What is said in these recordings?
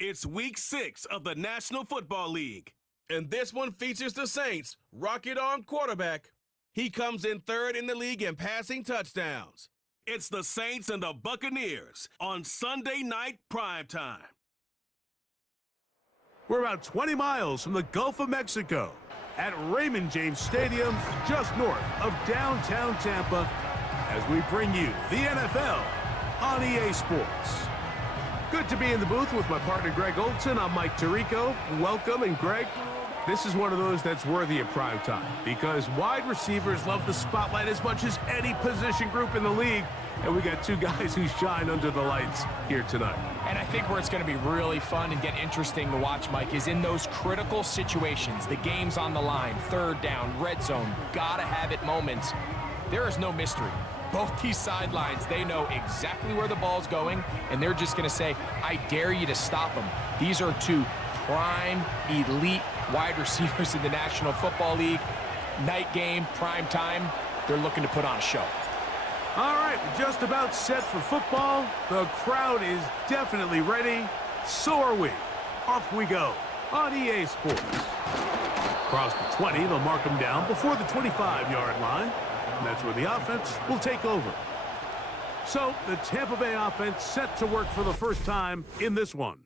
It's Week 6 of the National Football League, and this one features the Saints' rocket-armed quarterback. He comes in third in the league in passing touchdowns. It's the Saints and the Buccaneers on Sunday night primetime. We're about 20 miles from the Gulf of Mexico at Raymond James Stadium, just north of downtown Tampa, as we bring you the NFL on EA Sports. Good to be in the booth with my partner Greg Olson. I'm Mike Tirico. Welcome, and Greg, this is one of those that's worthy of prime time because wide receivers love the spotlight as much as any position group in the league, and we got two guys who shine under the lights here tonight. And I think where it's going to be really fun and get interesting to watch, Mike, is in those critical situations. The game's on the line, third down, red zone, gotta have it moments. There is no mystery. Both these sidelines, they know exactly where the ball's going, and they're just going to say, I dare you to stop them. These are two prime, elite wide receivers in the National Football League. Night game, prime time, they're looking to put on a show. All right, we're just about set for football. The crowd is definitely ready. So are we. Off we go on EA Sports. Across the 20, they'll mark them down before the 25-yard line. And that's where the offense will take over. So the Tampa Bay offense set to work for the first time in this one.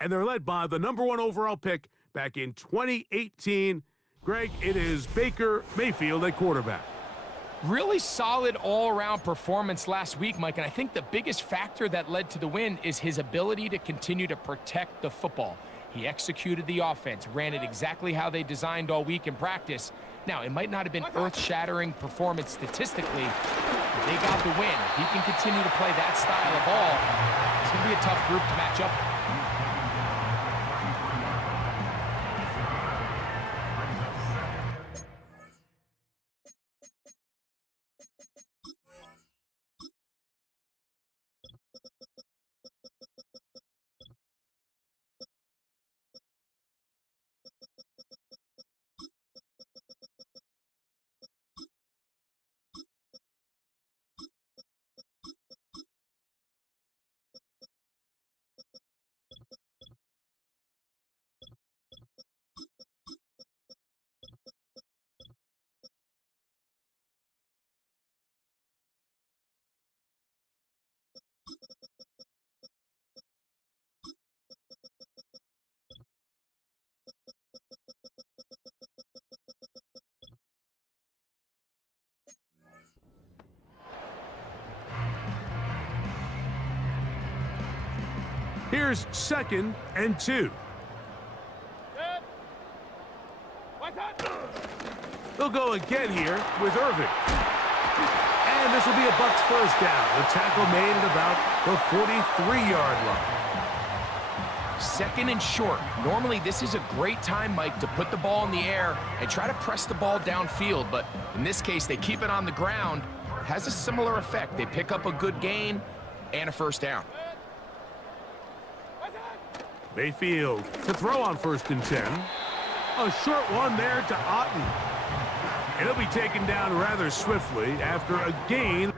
And they're led by the #1 overall pick back in 2018. Greg, it is Baker Mayfield at quarterback. Really solid all-around performance last week, Mike, and I think the biggest factor that led to the win is his ability to continue to protect the football. He executed the offense, ran it exactly how they designed all week in practice. Now, it might not have been earth-shattering performance statistically, but they got the win. If he can continue to play that style of ball, it's going to be a tough group to match up with. Here's 2nd and 2. They'll go again here with Irving. And this will be a Bucs first down. The tackle made at about the 43-yard line. 2nd and short. Normally, this is a great time, Mike, to put the ball in the air and try to press the ball downfield. But in this case, they keep it on the ground. Has a similar effect. They pick up a good gain and a first down. Mayfield to throw on 1st and 10. A short one there to Otten. And he'll be taken down rather swiftly after a gain.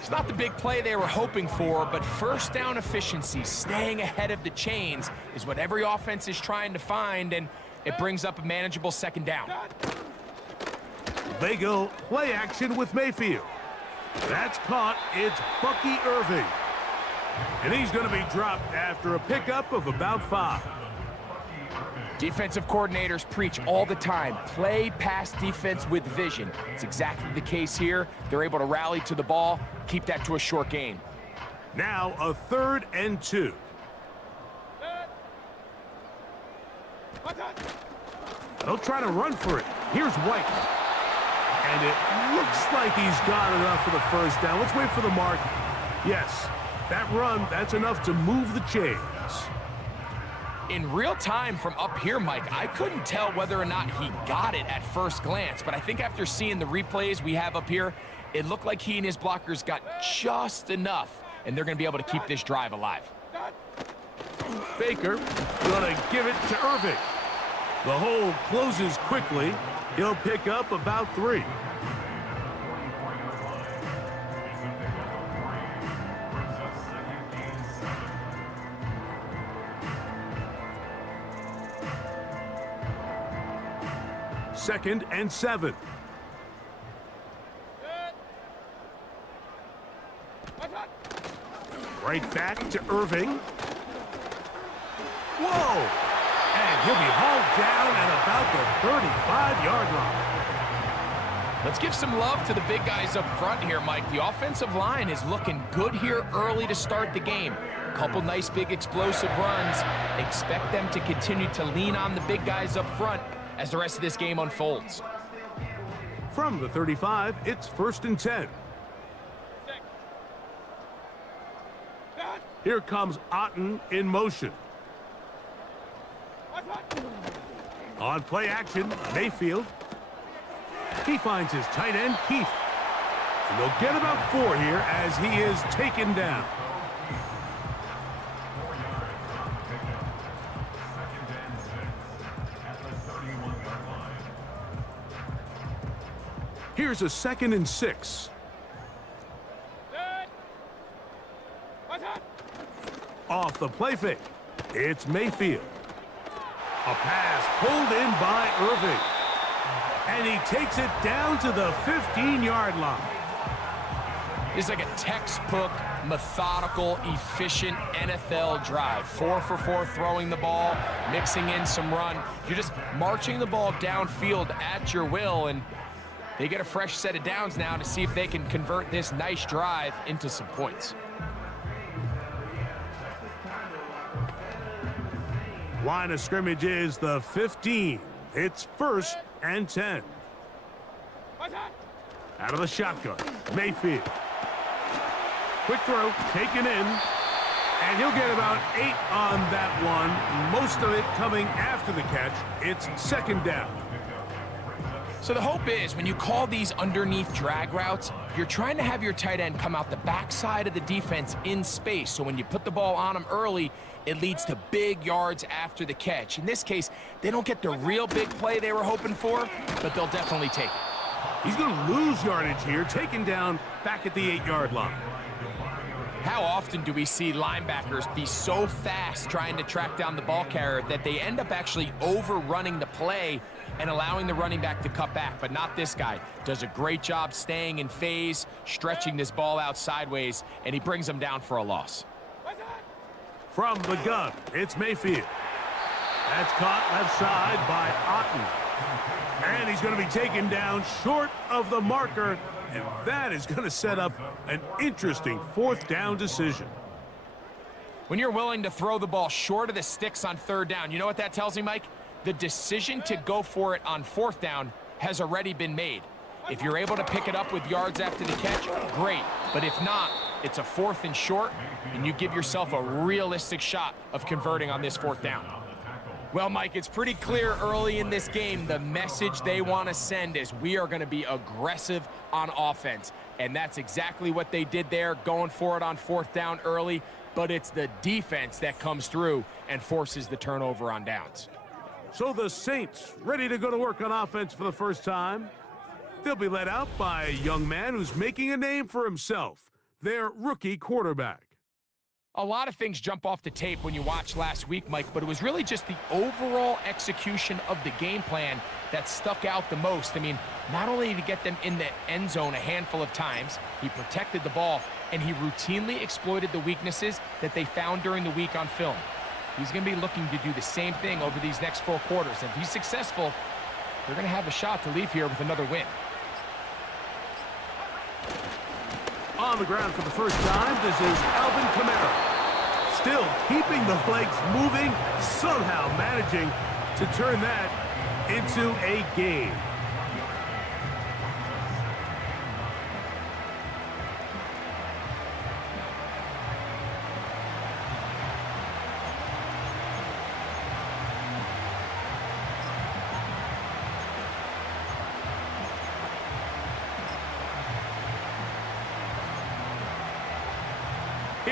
It's not the big play they were hoping for, but first down efficiency, staying ahead of the chains, is what every offense is trying to find, and it brings up a manageable 2nd down. They go play action with Mayfield. That's caught. It's Bucky Irving. And he's going to be dropped after a pickup of about 5. Defensive coordinators preach all the time, play pass defense with vision. It's exactly the case here. They're able to rally to the ball, keep that to a short gain. Now a 3rd and 2. They'll try to run for it. Here's White. And it looks like he's got enough for the first down. Let's wait for the mark. Yes, that run, that's enough to move the chains. In real time from up here, Mike, I couldn't tell whether or not he got it at first glance, but I think after seeing the replays we have up here, it looked like he and his blockers got just enough, and they're going to be able to keep this drive alive. Baker gonna give it to Irving. The hole closes quickly. He'll pick up about 3. Second and 7. Right back to Irving. Whoa! And he'll be hauled down at about the 35-yard line. Let's give some love to the big guys up front here, Mike. The offensive line is looking good here early to start the game. Couple nice big explosive runs. Expect them to continue to lean on the big guys up front as the rest of this game unfolds. From the 35, it's 1st and 10. Here comes Otten in motion. On play action, Mayfield. He finds his tight end, Keith. And they'll get about 4 here as he is taken down. Here's a 2nd and 6. Off the play fake, it's Mayfield. A pass pulled in by Irving. And he takes it down to the 15-yard line. It's like a textbook, methodical, efficient NFL drive. 4 for 4 throwing the ball, mixing in some run. You're just marching the ball downfield at your will, and they get a fresh set of downs now to see if they can convert this nice drive into some points. Line of scrimmage is the 15. It's 1st and 10. Out of the shotgun, Mayfield. Quick throw, taken in. And he'll get about 8 on that one. Most of it coming after the catch. It's 2nd down. So the hope is when you call these underneath drag routes, you're trying to have your tight end come out the backside of the defense in space. So when you put the ball on him early, it leads to big yards after the catch. In this case, they don't get the real big play they were hoping for, but they'll definitely take it. He's going to lose yardage here, taken down back at the 8-yard line. How often do we see linebackers be so fast trying to track down the ball carrier that they end up actually overrunning the play and allowing the running back to cut back? But not this guy. Does a great job staying in phase, stretching this ball out sideways, and he brings them down for a loss. From the gun, it's Mayfield. That's caught left side by Otten. And he's going to be taken down short of the marker, and that is going to set up an interesting 4th down decision. When you're willing to throw the ball short of the sticks on 3rd down, you know what that tells me, Mike? The decision to go for it on 4th down has already been made. If you're able to pick it up with yards after the catch, great. But if not, it's a 4th and short, and you give yourself a realistic shot of converting on this 4th down. Well, Mike, it's pretty clear early in this game the message they want to send is we are going to be aggressive on offense. And that's exactly what they did there, going for it on 4th down early. But it's the defense that comes through and forces the turnover on downs. So the Saints ready to go to work on offense for the first time. They'll be led out by a young man who's making a name for himself, their rookie quarterback. A lot of things jump off the tape when you watch last week, Mike, but it was really just the overall execution of the game plan that stuck out the most. I mean, not only did he get them in the end zone a handful of times, he protected the ball, and he routinely exploited the weaknesses that they found during the week on film. He's going to be looking to do the same thing over these next 4 quarters. If he's successful, they're going to have a shot to leave here with another win. On the ground for the first time, this is Alvin Kamara. Still keeping the legs moving, somehow managing to turn that into a game.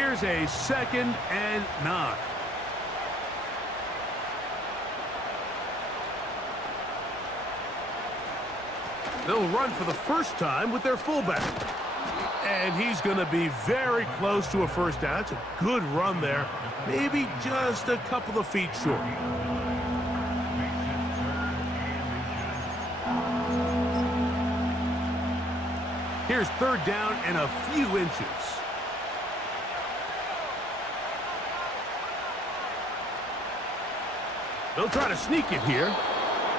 Here's a 2nd and 9. They'll run for the first time with their fullback. And he's going to be very close to a first down. It's a good run there. Maybe just a couple of feet short. Here's 3rd down and a few inches. They'll try to sneak it here.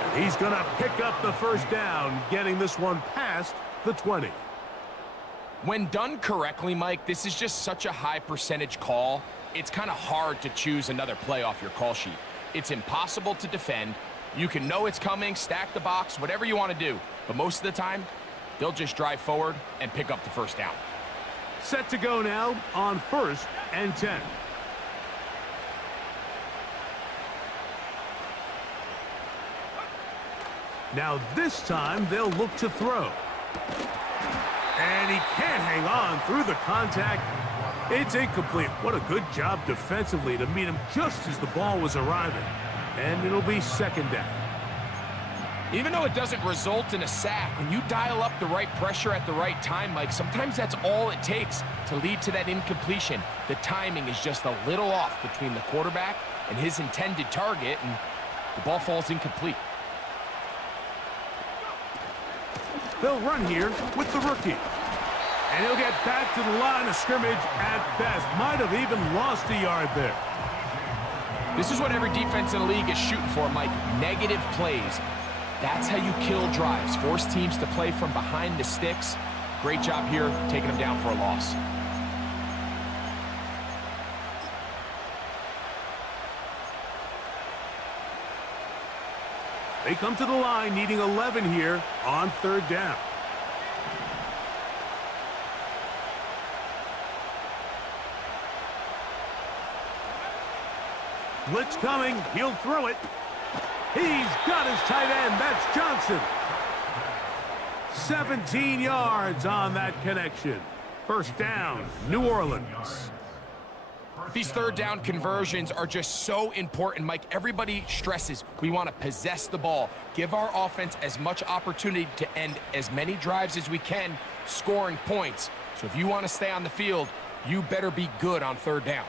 And he's going to pick up the first down, getting this one past the 20. When done correctly, Mike, this is just such a high percentage call. It's kind of hard to choose another play off your call sheet. It's impossible to defend. You can know it's coming, stack the box, whatever you want to do. But most of the time, they'll just drive forward and pick up the first down. Set to go now on 1st and 10. Now this time they'll look to throw. And he can't hang on through the contact. It's incomplete. What a good job defensively to meet him just as the ball was arriving. And it'll be 2nd down. Even though it doesn't result in a sack, when you dial up the right pressure at the right time, Mike, sometimes that's all it takes to lead to that incompletion. The timing is just a little off between the quarterback and his intended target, and the ball falls incomplete. They'll run here with the rookie. And he'll get back to the line of scrimmage at best. Might have even lost a yard there. This is what every defense in the league is shooting for, Mike. Negative plays. That's how you kill drives. Force teams to play from behind the sticks. Great job here, taking them down for a loss. They come to the line needing 11 here on 3rd down. Blitz coming. He'll throw it. He's got his tight end. That's Johnson. 17 yards on that connection. First down, New Orleans. These 3rd down conversions are just so important, Mike. Everybody stresses we want to possess the ball, give our offense as much opportunity to end as many drives as we can, scoring points. So if you want to stay on the field, you better be good on 3rd down.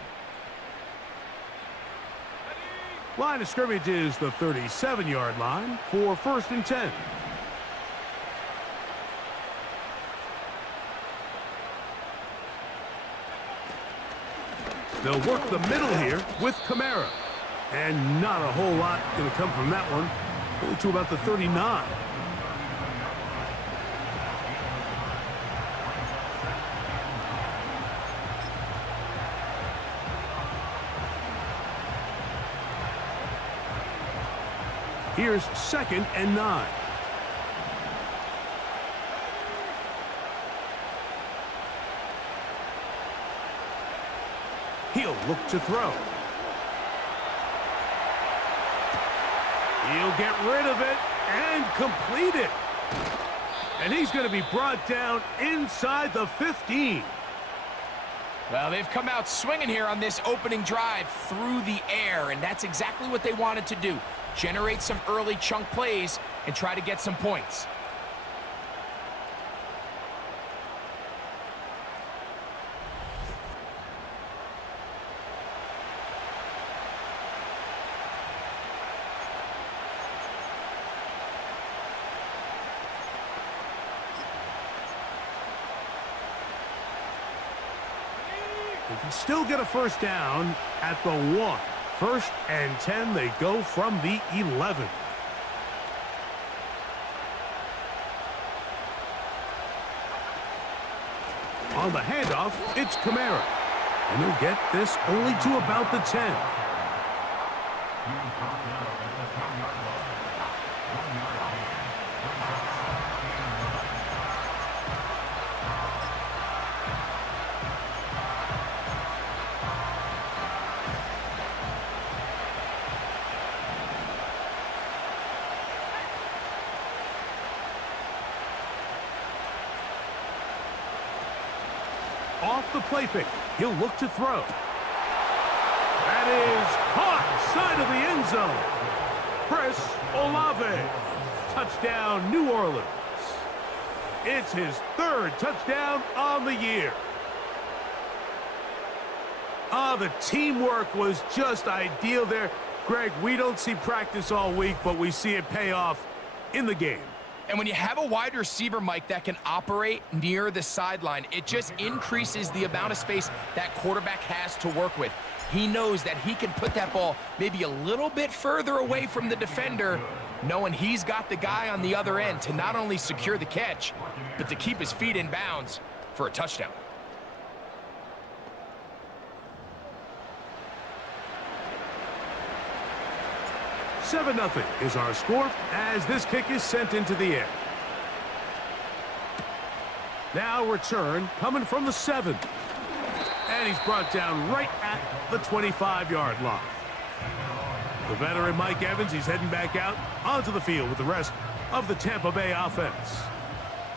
Line of scrimmage is the 37-yard line for 1st and 10. They'll work the middle here with Kamara. And not a whole lot going to come from that one. Only to about the 39. Here's 2nd and 9. He'll look to throw. He'll get rid of it and complete it. And he's going to be brought down inside the 15. Well, they've come out swinging here on this opening drive through the air, and that's exactly what they wanted to do. Generate some early chunk plays and try to get some points. They can still get a first down at the 1. 1st and 10, they go from the 11. On the handoff, it's Kamara. And he'll get this only to about the 10. Off the play fake. He'll look to throw. That is caught side of the end zone. Chris Olave. Touchdown, New Orleans. It's his third touchdown on the year. The teamwork was just ideal there. Greg, we don't see practice all week, but we see it pay off in the game. And when you have a wide receiver, Mike, that can operate near the sideline, it just increases the amount of space that quarterback has to work with. He knows that he can put that ball maybe a little bit further away from the defender, knowing he's got the guy on the other end to not only secure the catch, but to keep his feet in bounds for a touchdown. Seven 0 is our score as this kick is sent into the air. Now return coming from the 7. And he's brought down right at the 25-yard line. The veteran Mike Evans, he's heading back out onto the field with the rest of the Tampa Bay offense.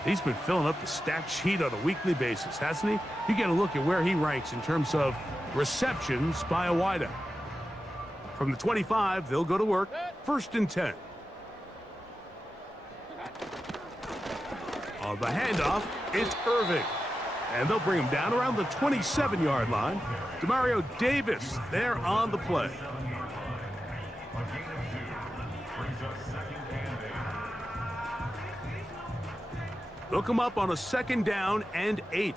He's been filling up the stat sheet on a weekly basis, hasn't he? You get a look at where he ranks in terms of receptions by a wideout. From the 25, they'll go to work. 1st and 10. On the handoff, it's Irving. And they'll bring him down around the 27-yard line. Demario Davis there on the play. They'll come up on a 2nd down and 8.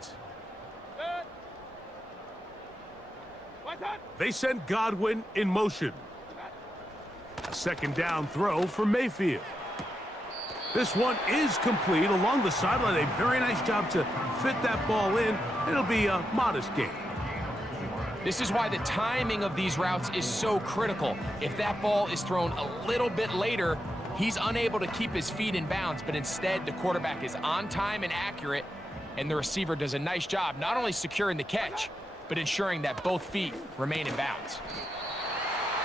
They send Godwin in motion. A 2nd down throw for Mayfield. This one is complete along the sideline. A very nice job to fit that ball in. It'll be a modest gain. This is why the timing of these routes is so critical. If that ball is thrown a little bit later, he's unable to keep his feet in bounds, but instead the quarterback is on time and accurate, and the receiver does a nice job not only securing the catch, but ensuring that both feet remain in bounds.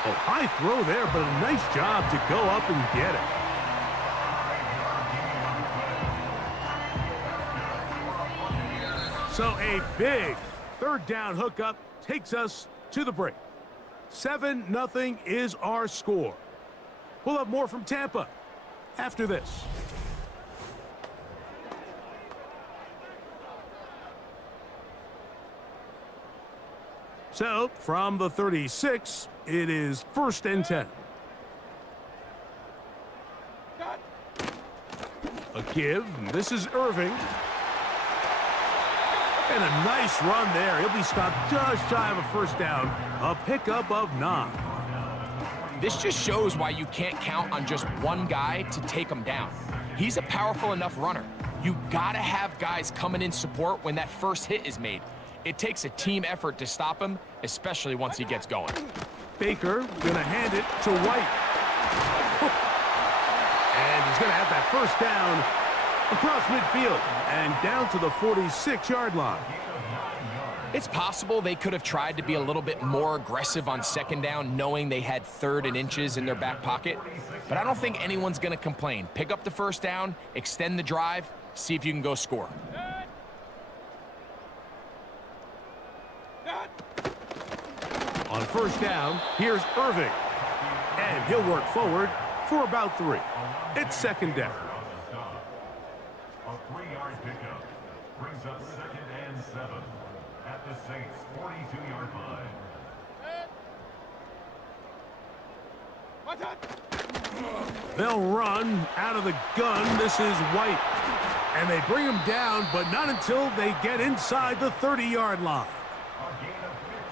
Oh, high throw there, but a nice job to go up and get it. So a big 3rd down hookup takes us to the break. 7-0 is our score. We'll have more from Tampa after this. So, from the 36, it is 1st and 10. A give. This is Irving. And a nice run there. He'll be stopped just shy of a 1st down. A pickup of 9. This just shows why you can't count on just one guy to take him down. He's a powerful enough runner. You gotta have guys coming in support when that first hit is made. It takes a team effort to stop him, especially once he gets going. Baker gonna hand it to White. And he's gonna have that 1st down across midfield and down to the 46-yard line. It's possible they could have tried to be a little bit more aggressive on 2nd down, knowing they had 3rd and inches in their back pocket. But I don't think anyone's going to complain. Pick up the 1st down, extend the drive, see if you can go score. On 1st down, here's Irving. And he'll work forward for about 3. It's 2nd down. A 3-yard pickup brings up 2nd and 7 at the Saints' 42-yard line. They'll run out of the gun. This is White. And they bring him down, but not until they get inside the 30-yard line.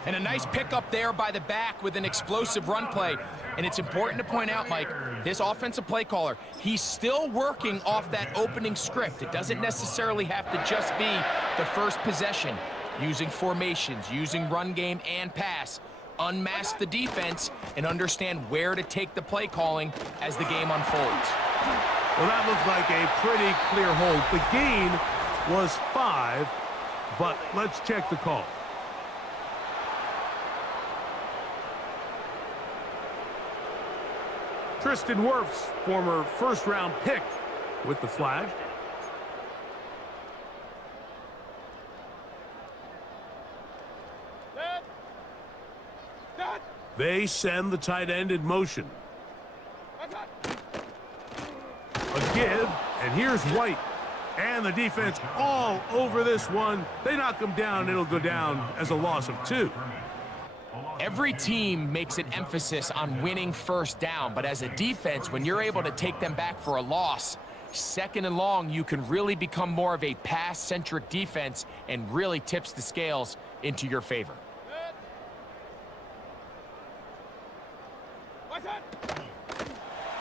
And a nice pickup there by the back with an explosive run play. And it's important to point out, Mike, this offensive play caller, he's still working off that opening script. It doesn't necessarily have to just be the first possession. Using formations, using run game and pass. Unmask the defense and understand where to take the play calling as the game unfolds. Well, that looked like a pretty clear hold. The gain was 5, but let's check the call. Tristan Wirfs, former 1st-round pick, with the flag. They send the tight end in motion. A give, and here's White. And the defense all over this one. They knock him down, it'll go down as a loss of 2. Every team makes an emphasis on winning first down, but as a defense, when you're able to take them back for a loss, second and long, you can really become more of a pass-centric defense and really tips the scales into your favor.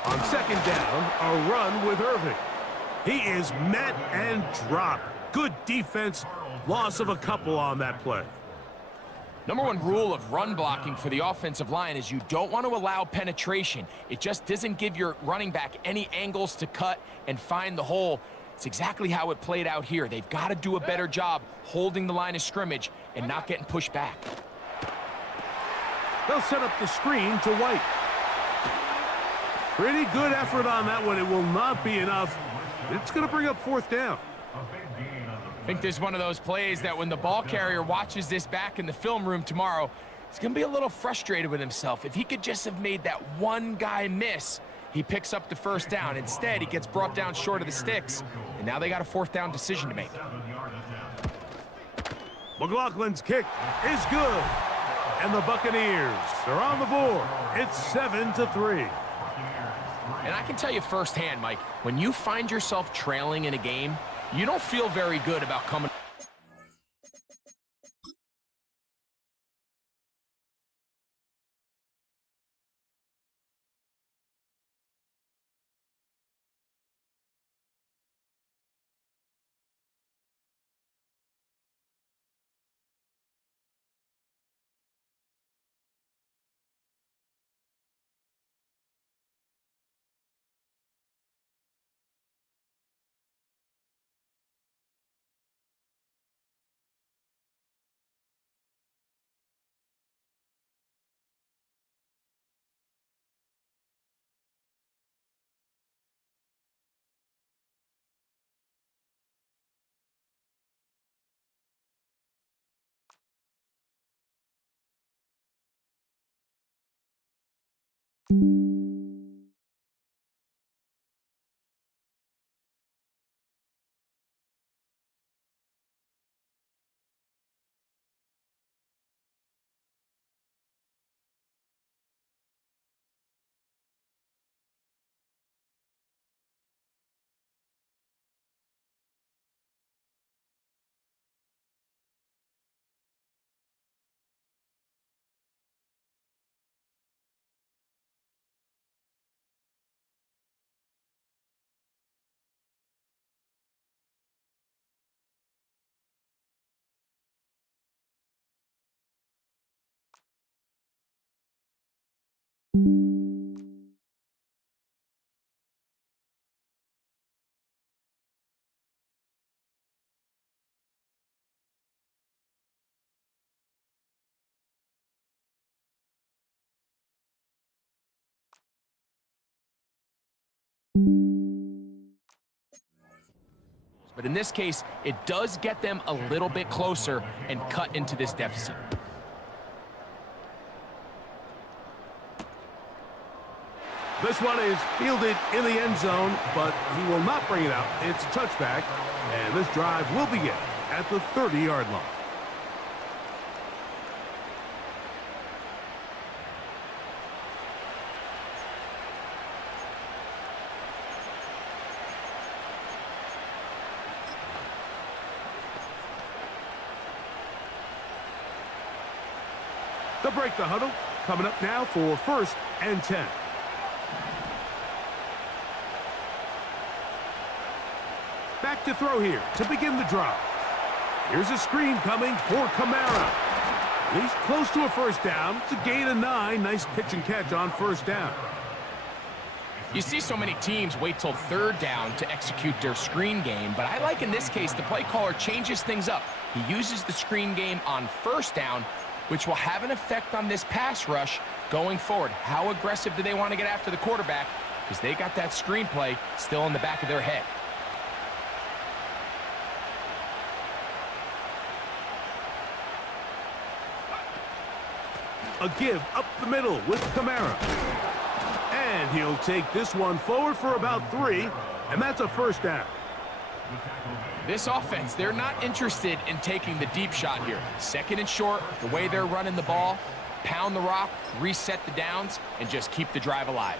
On second down, a run with Irving. He is met and dropped. Good defense. Loss of a couple on that play. Number one rule of run blocking for the offensive line is you don't want to allow penetration. It just doesn't give your running back any angles to cut and find the hole. It's exactly how it played out here. They've got to do a better job holding the line of scrimmage and not getting pushed back. They'll set up the screen to White. Pretty good effort on that one. It will not be enough. It's going to bring up fourth down. I think this is one of those plays that when the ball carrier watches this back in the film room tomorrow, he's going to be a little frustrated with himself. If he could just have made that one guy miss, he picks up the first down. Instead, he gets brought down short of the sticks, and now they got a fourth down decision to make. McLaughlin's kick is good. And the Buccaneers are on the board. It's 7-3. And I can tell you firsthand, Mike, when you find yourself trailing in a game, you don't feel very good about coming. But in this case, it does get them a little bit closer and cut into this deficit. This one is fielded in the end zone, but he will not bring it out. It's a touchback, and this drive will begin at the 30-yard line. They'll break the huddle. Coming up now for 1st and 10. Back to throw here to begin the drive. Here's a screen coming for Kamara. He's close to a first down. It's a gain of 9. Nice pitch and catch on first down. You see so many teams wait till 3rd down to execute their screen game, but I like in this case the play caller changes things up. He uses the screen game on 1st down, which will have an effect on this pass rush going forward. How aggressive do they want to get after the quarterback? Because they got that screen play still in the back of their head. A give up the middle with Kamara. And he'll take this one forward for about 3, and that's a first down. This offense, they're not interested in taking the deep shot here. Second and short, the way they're running the ball, pound the rock, reset the downs, and just keep the drive alive.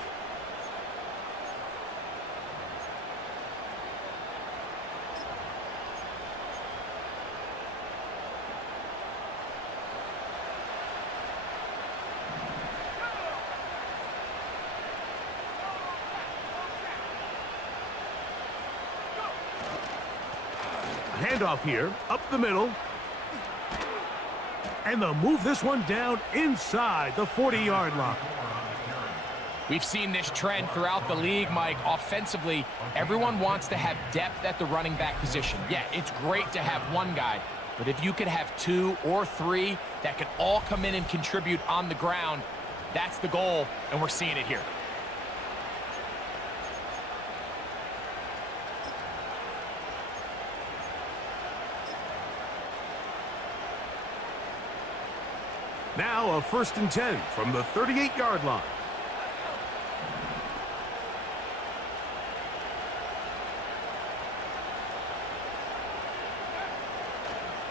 Handoff here, up the middle. And they'll move this one down inside the 40-yard line. We've seen this trend throughout the league, Mike. Offensively, everyone wants to have depth at the running back position. Yeah, it's great to have one guy, but if you could have 2 or 3 that could all come in and contribute on the ground, that's the goal, and we're seeing it here. Now a 1st and 10 from the 38-yard line.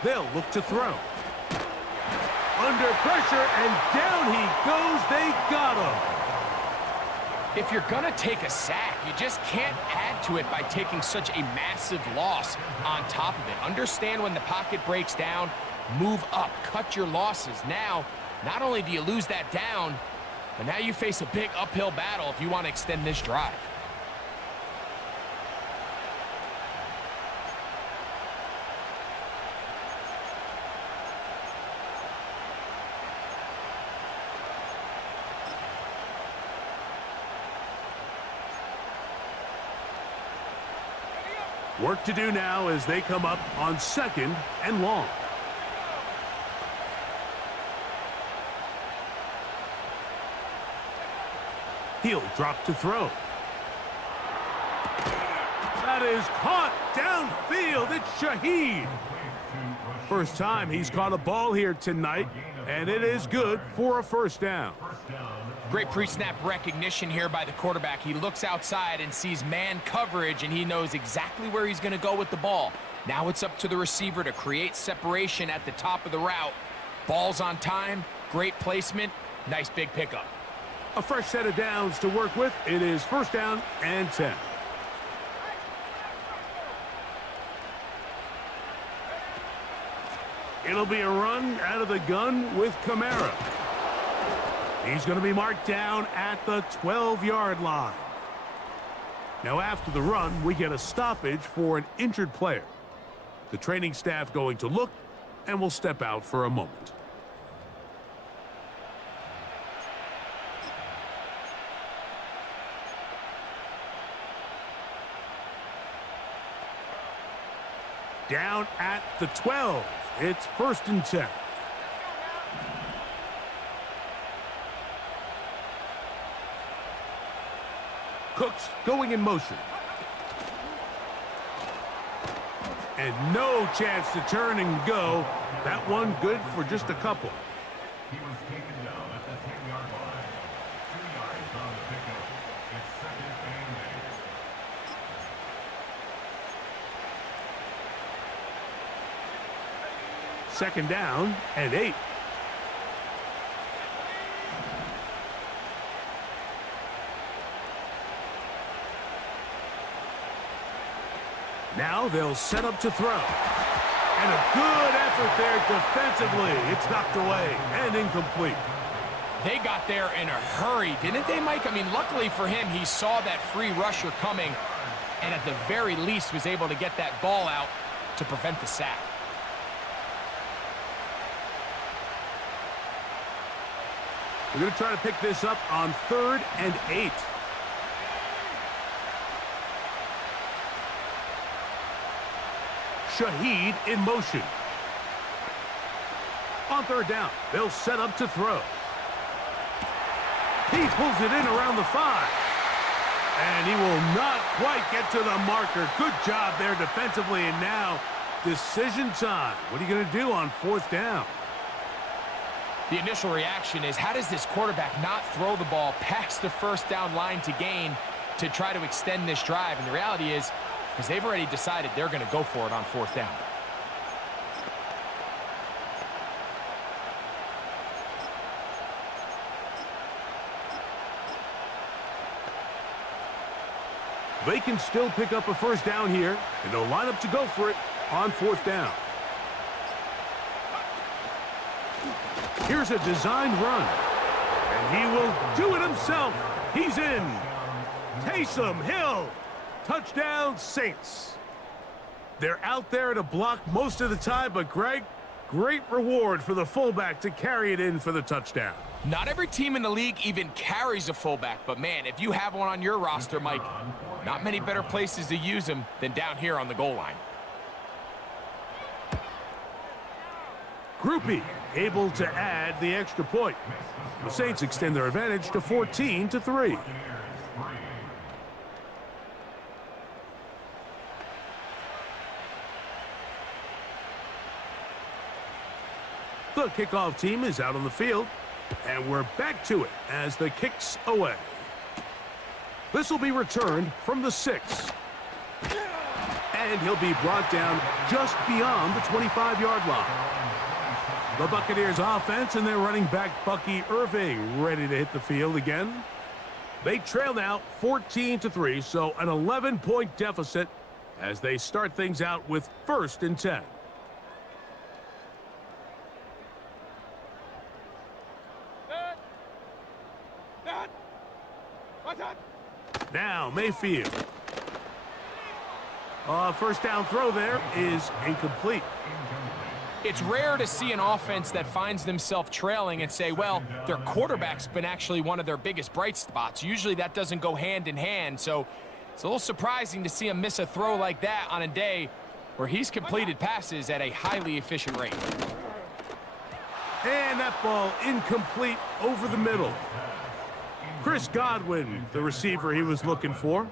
They'll look to throw. Under pressure, and down he goes. They got him. If you're going to take a sack, you just can't add to it by taking such a massive loss on top of it. Understand when the pocket breaks down, move up, cut your losses. Now, not only do you lose that down, but now you face a big uphill battle if you want to extend this drive. Work to do now as they come up on 2nd and long. He'll drop to throw. That is caught downfield. It's Shaheed. First time he's caught a ball here tonight, and it is good for a first down. Great pre-snap recognition here by the quarterback. He looks outside and sees man coverage, and he knows exactly where he's going to go with the ball. Now it's up to the receiver to create separation at the top of the route. Ball's on time, great placement, nice big pickup. A fresh set of downs to work with. It is 1st down and 10. It'll be a run out of the gun with Kamara. He's going to be marked down at the 12-yard line. Now after the run, we get a stoppage for an injured player. The training staff going to look and will step out for a moment. Down at the 12. It's 1st and 10. Cooks going in motion. And no chance to turn and go. That one good for just a couple. He was taken down at the 10-yard line. 2 yards on the pickup. It's 2nd and 8. 2nd down and 8. Now they'll set up to throw. And a good effort there defensively. It's knocked away and incomplete. They got there in a hurry, didn't they, Mike? I mean, luckily for him, he saw that free rusher coming and at the very least was able to get that ball out to prevent the sack. We're going to try to pick this up on 3rd and 8. Shaheed in motion. On 3rd down, they'll set up to throw. He pulls it in around the 5. And he will not quite get to the marker. Good job there defensively, and now decision time. What are you going to do on 4th down? The initial reaction is, how does this quarterback not throw the ball past the first down line to gain to try to extend this drive? And the reality is, because they've already decided they're going to go for it on 4th down. They can still pick up a first down here, and they'll line up to go for it on 4th down. Here's a designed run, and he will do it himself. He's in. Taysom Hill. Touchdown, Saints. They're out there to block most of the time, but Greg, great reward for the fullback to carry it in for the touchdown. Not every team in the league even carries a fullback, but man, if you have one on your roster, Mike, not many better places to use him than down here on the goal line. Groupie able to add the extra point. The Saints extend their advantage to 14-3. The kickoff team is out on the field, and we're back to it as the kick's away. This will be returned from the 6. And he'll be brought down just beyond the 25-yard line. The Buccaneers offense and their running back Bucky Irving ready to hit the field again. They trail now 14-3, so an 11-point deficit as they start things out with 1st and 10. Now Mayfield. First down throw there is incomplete. It's rare to see an offense that finds themselves trailing and say, well, their quarterback's been actually one of their biggest bright spots. Usually that doesn't go hand in hand, so it's a little surprising to see him miss a throw like that on a day where he's completed passes at a highly efficient rate. And that ball incomplete over the middle. Chris Godwin, the receiver he was looking for.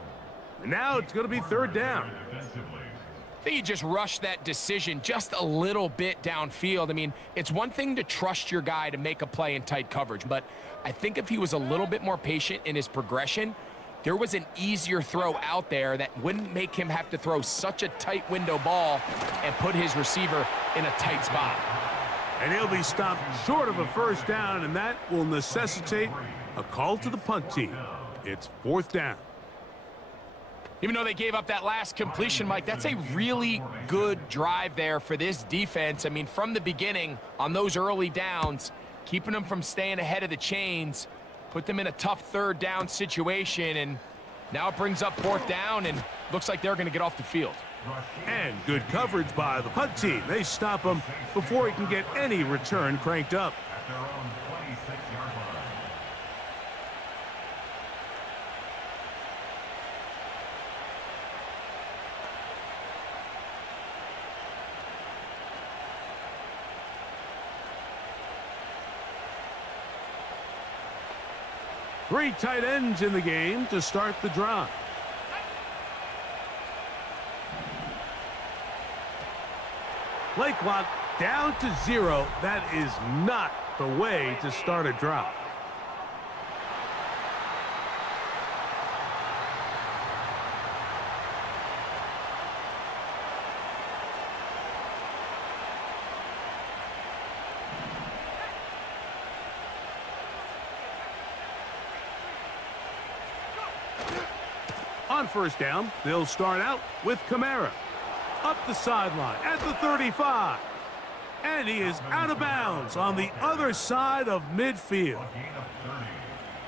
And now it's going to be 3rd down. I think he just rushed that decision just a little bit downfield. I mean, it's one thing to trust your guy to make a play in tight coverage, but I think if he was a little bit more patient in his progression, there was an easier throw out there that wouldn't make him have to throw such a tight window ball and put his receiver in a tight spot. And he'll be stopped short of a first down, and that will necessitate a call to the punt team. It's 4th down. Even though they gave up that last completion, Mike, that's a really good drive there for this defense. I mean, from the beginning, on those early downs, keeping them from staying ahead of the chains, put them in a tough 3rd down situation, and now it brings up 4th down, and looks like they're going to get off the field. And good coverage by the punt team. They stop him before he can get any return cranked up. At their own 26-yard line. Three tight ends in the game to start the drive. Play clock down to 0. That is not the way to start a drive. On first down, they'll start out with Kamara. Up the sideline at the 35. And he is out of bounds on the other side of midfield.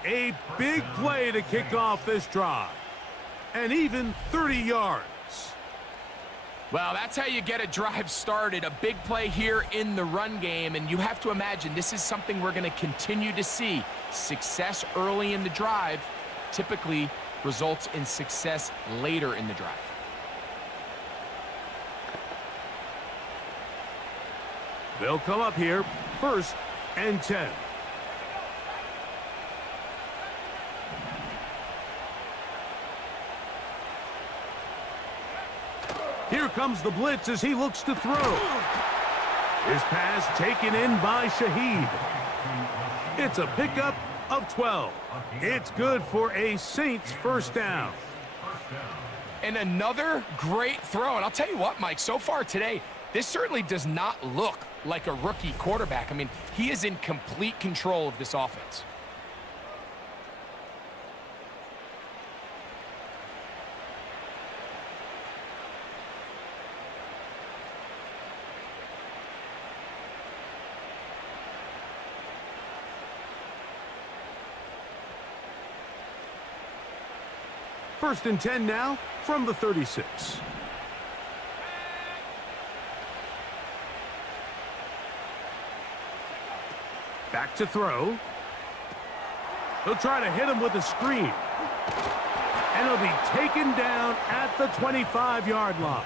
A big play to kick off this drive. And even 30 yards. Well, that's how you get a drive started. A big play here in the run game. And you have to imagine this is something we're going to continue to see. Success early in the drive typically results in success later in the drive. They'll come up here, 1st and 10. Here comes the blitz as he looks to throw. His pass taken in by Shaheed. It's a pickup of 12. It's good for a Saints first down. And another great throw. And I'll tell you what, Mike, so far today, this certainly does not look like a rookie quarterback. I mean, he is in complete control of this offense. First and 10 now from the 36. Back to throw. They'll try to hit him with a screen. And he'll be taken down at the 25-yard line.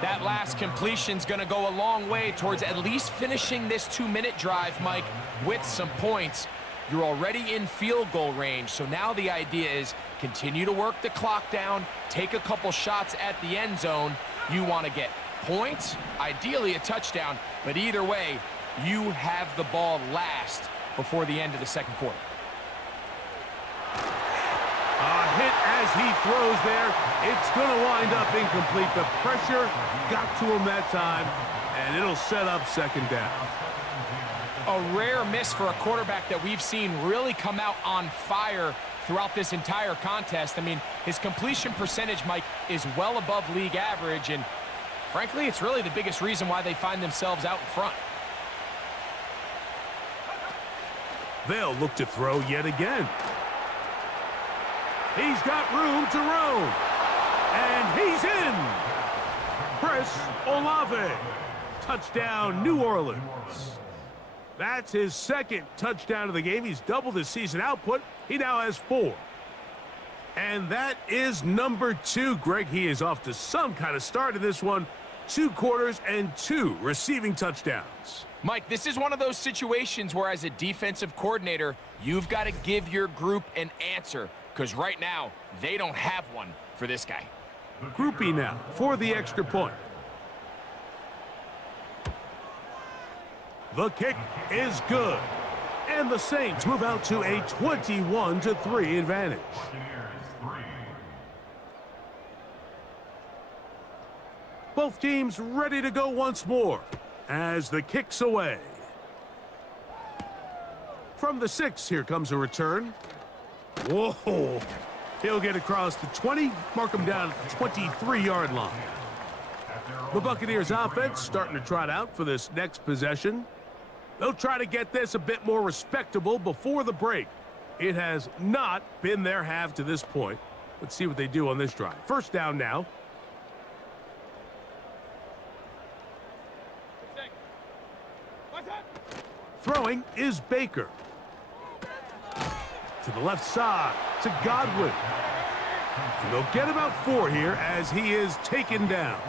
That last completion's going to go a long way towards at least finishing this 2-minute drive, Mike, with some points. You're already in field goal range, so now the idea is continue to work the clock down, take a couple shots at the end zone. You want to get points, ideally a touchdown, but either way, you have the ball last before the end of the second quarter. A hit as he throws there. It's going to wind up incomplete. The pressure got to him that time, and it'll set up second down. A rare miss for a quarterback that we've seen really come out on fire throughout this entire contest. I mean, his completion percentage, Mike, is well above league average, and frankly, it's really the biggest reason why they find themselves out in front. They'll look to throw yet again. He's got room to roam. And he's in. Chris Olave. Touchdown, New Orleans. That's his second touchdown of the game. He's doubled his season output. He now has 4. And that is number 2. Greg, he is off to some kind of start in this one. 2 quarters and 2 receiving touchdowns. Mike, this is one of those situations where as a defensive coordinator, you've got to give your group an answer, because right now, they don't have one for this guy. Groupie now for the extra point. The kick is good. And the Saints move out to a 21-3 advantage. Both teams ready to go once more as the kick's away. From the 6, here comes a return. Whoa! He'll get across the 20, mark him down at the 23-yard line. The Buccaneers offense starting to trot out for this next possession. They'll try to get this a bit more respectable before the break. It has not been their half to this point. Let's see what they do on this drive. First down now. Throwing is Baker. To the left side, to Godwin. And they'll get about 4 here as he is taken down.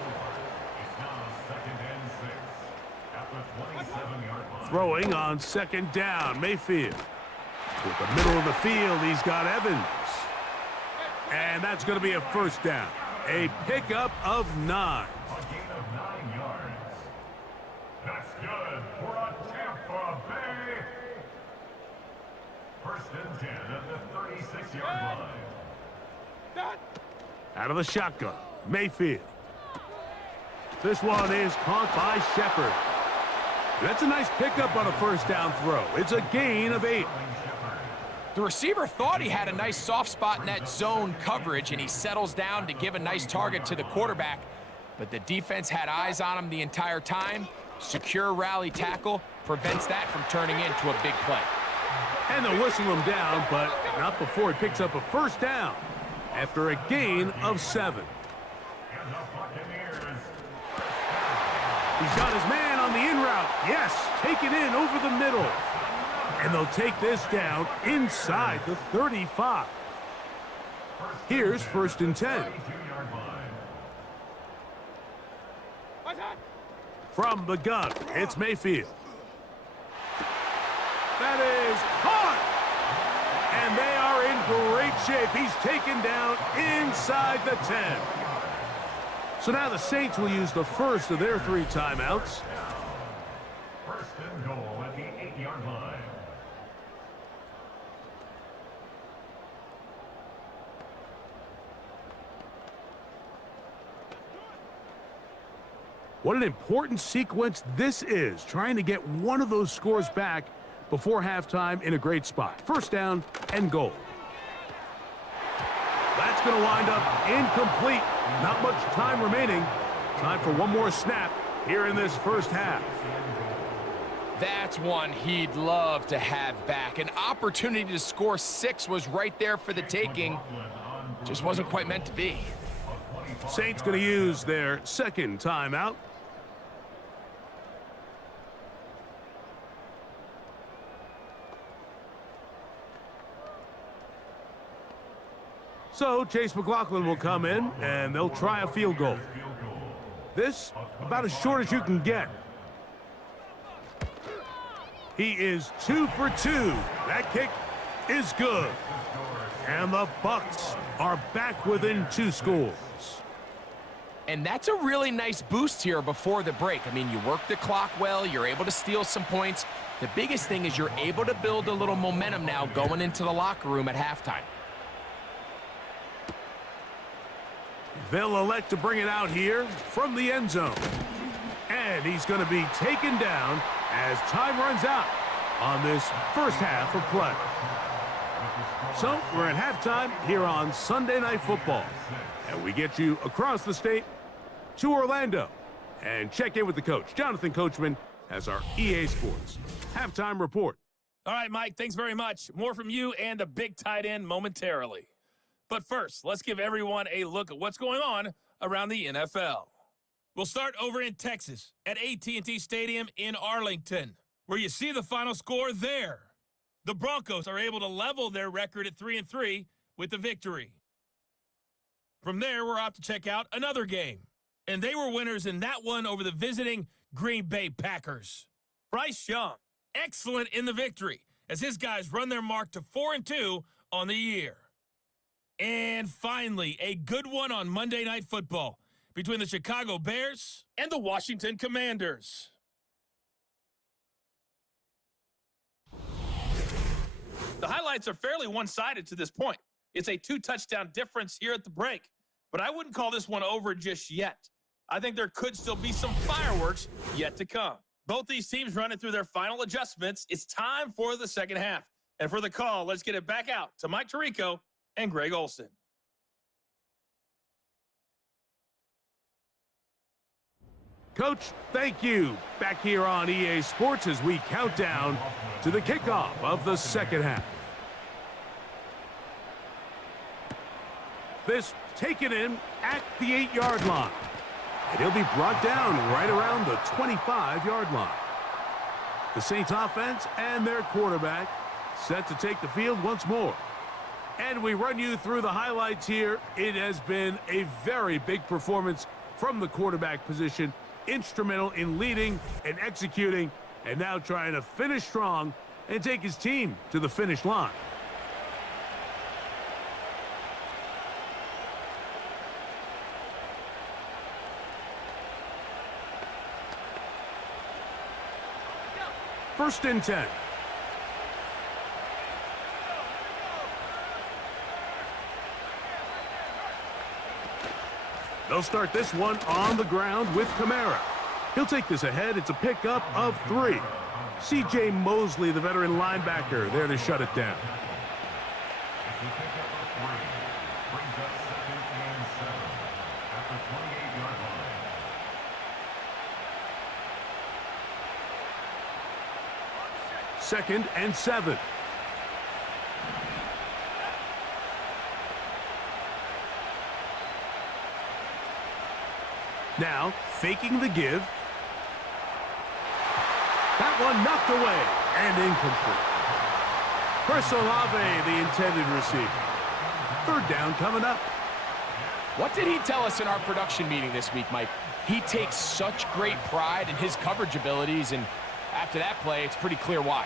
Throwing on second down, Mayfield. To the middle of the field, he's got Evans. And that's going to be a first down. A pickup of 9. A gain of 9 yards. That's good for a Tampa Bay. First and 10 at the 36-yard line. Out of the shotgun, Mayfield. This one is caught by Shepard. That's a nice pickup on a first down throw. It's a gain of 8. The receiver thought he had a nice soft spot in that zone coverage, and he settles down to give a nice target to the quarterback. But the defense had eyes on him the entire time. Secure rally tackle prevents that from turning into a big play. And they'll whistle him down, but not before he picks up a first down after a gain of 7. And the Buccaneers. He's got his man on the in route. Yes, taken in over the middle. And they'll take this down inside the 35. Here's first and 10. 22-yard line. From the gun, it's Mayfield. That is caught! And they are in great shape. He's taken down inside the 10. So now the Saints will use the first of their 3 timeouts. First and goal at the 8-yard What an important sequence this is, trying to get one of those scores back before halftime in a great spot. First down and goal. That's going to wind up incomplete. Not much time remaining. Time for one more snap here in this first half. That's one he'd love to have back. An opportunity to score 6 was right there for the taking. Just wasn't quite meant to be. Saints going to use their second timeout. So Chase McLaughlin will come in, and they'll try a field goal. This, about as short as you can get. He is 2 for 2. That kick is good. And the Bucs are back within 2 scores. And that's a really nice boost here before the break. I mean, you work the clock well, you're able to steal some points. The biggest thing is you're able to build a little momentum now going into the locker room at halftime. They'll elect to bring it out here from the end zone. And he's going to be taken down as time runs out on this first half of play. So we're at halftime here on Sunday Night Football. And we get you across the state to Orlando. And check in with the coach, Jonathan Coachman, as our EA Sports halftime report. All right, Mike, thanks very much. More from you and the big tight end momentarily. But first, let's give everyone a look at what's going on around the NFL. We'll start over in Texas at AT&T Stadium in Arlington, where you see the final score there. The Broncos are able to level their record at 3-3 with the victory. From there, we're off to check out another game. And they were winners in that one over the visiting Green Bay Packers. Bryce Young, excellent in the victory, as his guys run their mark to 4-2 on the year. And finally, a good one on Monday Night Football between the Chicago Bears and the Washington Commanders. The highlights are fairly one-sided to this point. It's a 2-touchdown difference here at the break, but I wouldn't call this one over just yet. I think there could still be some fireworks yet to come. Both these teams running through their final adjustments. It's time for the second half. And for the call, let's get it back out to Mike Tirico and Greg Olsen. Coach, thank you. Back here on EA Sports as we count down to the kickoff of the second half. This taken in at the 8-yard line. And he'll be brought down right around the 25-yard line. The Saints offense and their quarterback set to take the field once more. And we run you through the highlights here. It has been a very big performance from the quarterback position. Instrumental in leading and executing, and now trying to finish strong and take his team to the finish line. First and 10. They'll start this one on the ground with Kamara. He'll take this ahead. It's a pickup of 3. C.J. Mosley, the veteran linebacker, there to shut it down. Second and 7. Now, faking the give. That one knocked away and incomplete. Chris Olave, the intended receiver. Third down coming up. What did he tell us in our production meeting this week, Mike? He takes such great pride in his coverage abilities, and after that play, it's pretty clear why.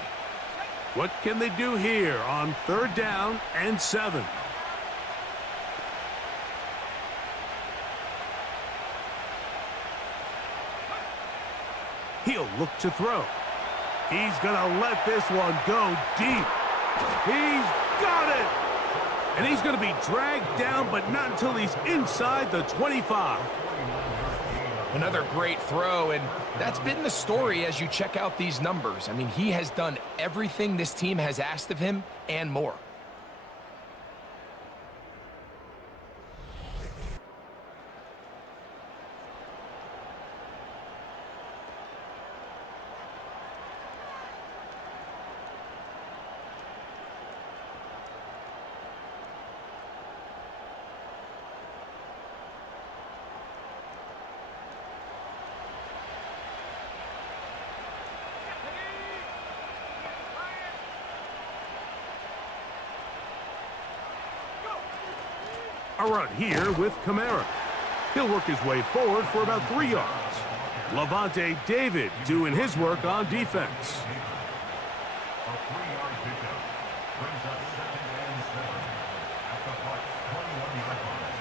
What can they do here on third down and 7? He'll look to throw. He's going to let this one go deep. He's got it! And he's going to be dragged down, but not until he's inside the 25. Another great throw, and that's been the story as you check out these numbers. I mean, he has done everything this team has asked of him and more. A run here with Kamara. He'll work his way forward for about 3 yards. Levante David doing his work on defense. A 3-yard pickup brings up 2nd and 7 at the Bucs' 21-yard line.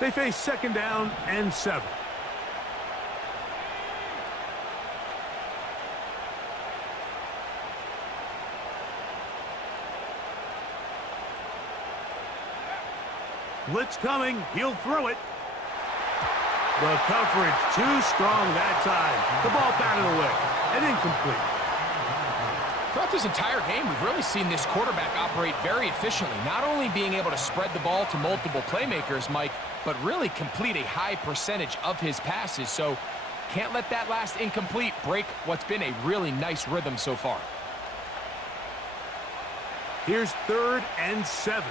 They face 2nd down and 7. Blitz coming. He'll throw it. The coverage too strong that time. The ball batted away and incomplete. Throughout this entire game, we've really seen this quarterback operate very efficiently, not only being able to spread the ball to multiple playmakers, Mike, but really complete a high percentage of his passes. So can't let that last incomplete break what's been a really nice rhythm so far. Here's 3rd and 7.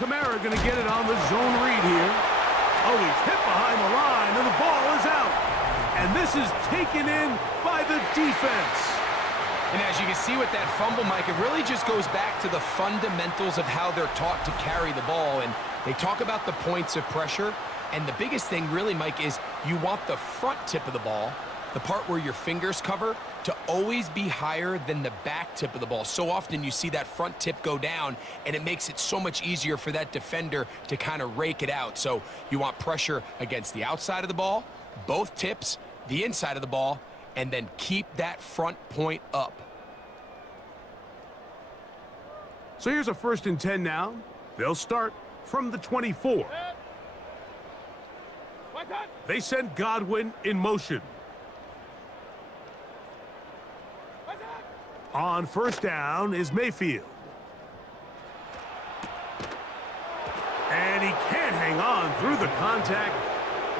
Kamara going to get it on the zone read here. Oh, he's hit behind the line, and the ball is out. And this is taken in by the defense. And as you can see with that fumble, Mike, it really just goes back to the fundamentals of how they're taught to carry the ball. And they talk about the points of pressure. And the biggest thing really, Mike, is you want the front tip of the ball, the part where your fingers cover, to always be higher than the back tip of the ball. So often you see that front tip go down, and it makes it so much easier for that defender to kind of rake it out. So you want pressure against the outside of the ball, both tips, the inside of the ball, and then keep that front point up. So here's a 1st and 10 now. They'll start from the 24. They send Godwin in motion. On 1st down is Mayfield. And he can't hang on through the contact.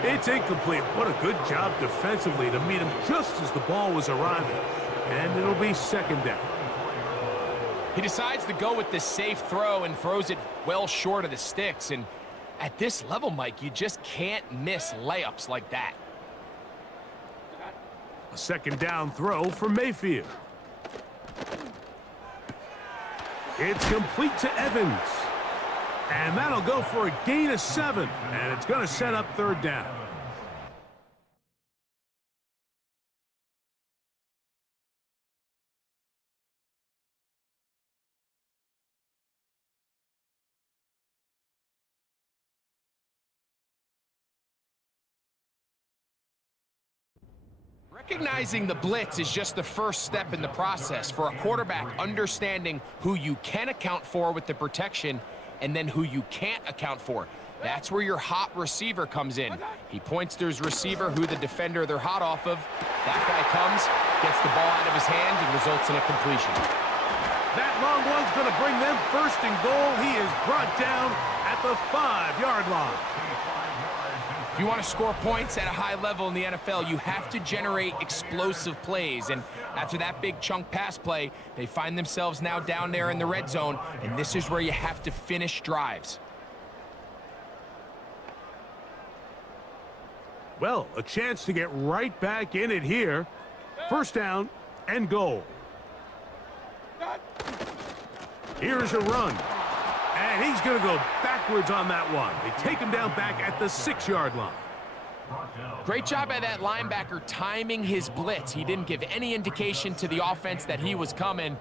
It's incomplete. What a good job defensively to meet him just as the ball was arriving. And it'll be 2nd down. He decides to go with the safe throw and throws it well short of the sticks. And at this level, Mike, you just can't miss layups like that. A 2nd down throw for Mayfield. It's complete to Evans. And that'll go for a gain of 7. And it's going to set up 3rd down. Recognizing the blitz is just the first step in the process for a quarterback, understanding who you can account for with the protection and then who you can't account for. That's where your hot receiver comes in. He points to his receiver, who the defender they're hot off of. That guy comes, gets the ball out of his hand, and results in a completion. That long one's going to bring them 1st and goal. He is brought down at the 5-yard line. If you want to score points at a high level in the NFL, you have to generate explosive plays. And after that big chunk pass play, they find themselves now down there in the red zone, and this is where you have to finish drives. Well, a chance to get right back in it here. 1st down and goal. Here's a run. And he's going to go backwards on that one. They take him down back at the 6-yard line. Great job by that linebacker timing his blitz. He didn't give any indication to the offense that he was coming,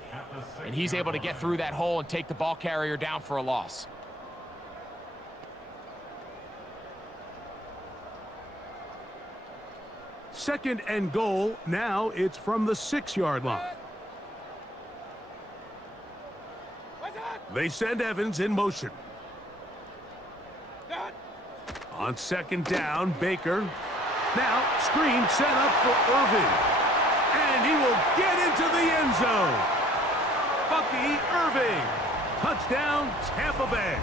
and he's able to get through that hole and take the ball carrier down for a loss. Second and goal. Now it's from the 6-yard line. They send Evans in motion. On second down, Baker. Now, screen set up for Irving. And he will get into the end zone. Bucky Irving. Touchdown, Tampa Bay.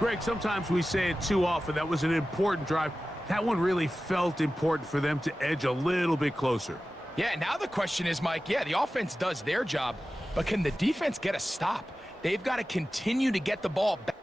Greg, sometimes we say it too often. That was an important drive. That one really felt important for them to edge a little bit closer. Yeah, now the question is, Mike, yeah, the offense does their job, but can the defense get a stop? They've got to continue to get the ball back.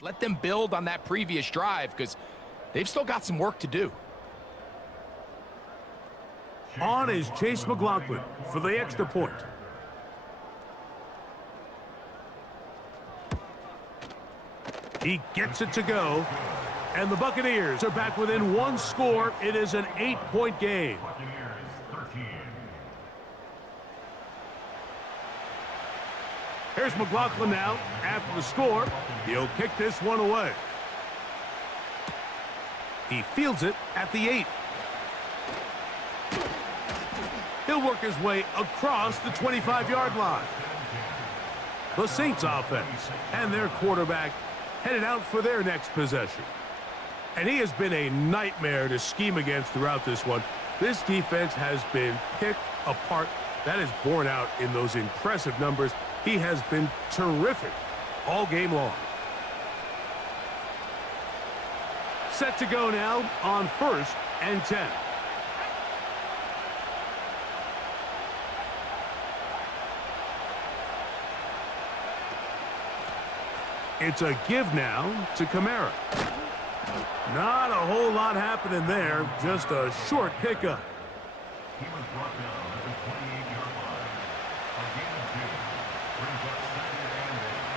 Let them build on that previous drive because they've still got some work to do. On is Chase McLaughlin for the extra point. He gets it to go. And the Buccaneers are back within one score. It is an 8-point game. Here's McLaughlin now. After the score, he'll kick this one away. He fields it at the 8. He'll work his way across the 25-yard line. The Saints offense and their quarterback headed out for their next possession. And he has been a nightmare to scheme against throughout this one. This defense has been picked apart. That is borne out in those impressive numbers. He has been terrific all game long. Set to go now on 1st and 10. It's a give now to Kamara. Not a whole lot happening there, just a short pickup. He was brought down at the 28-yard line. A gain of 2 brings up 2nd and 8.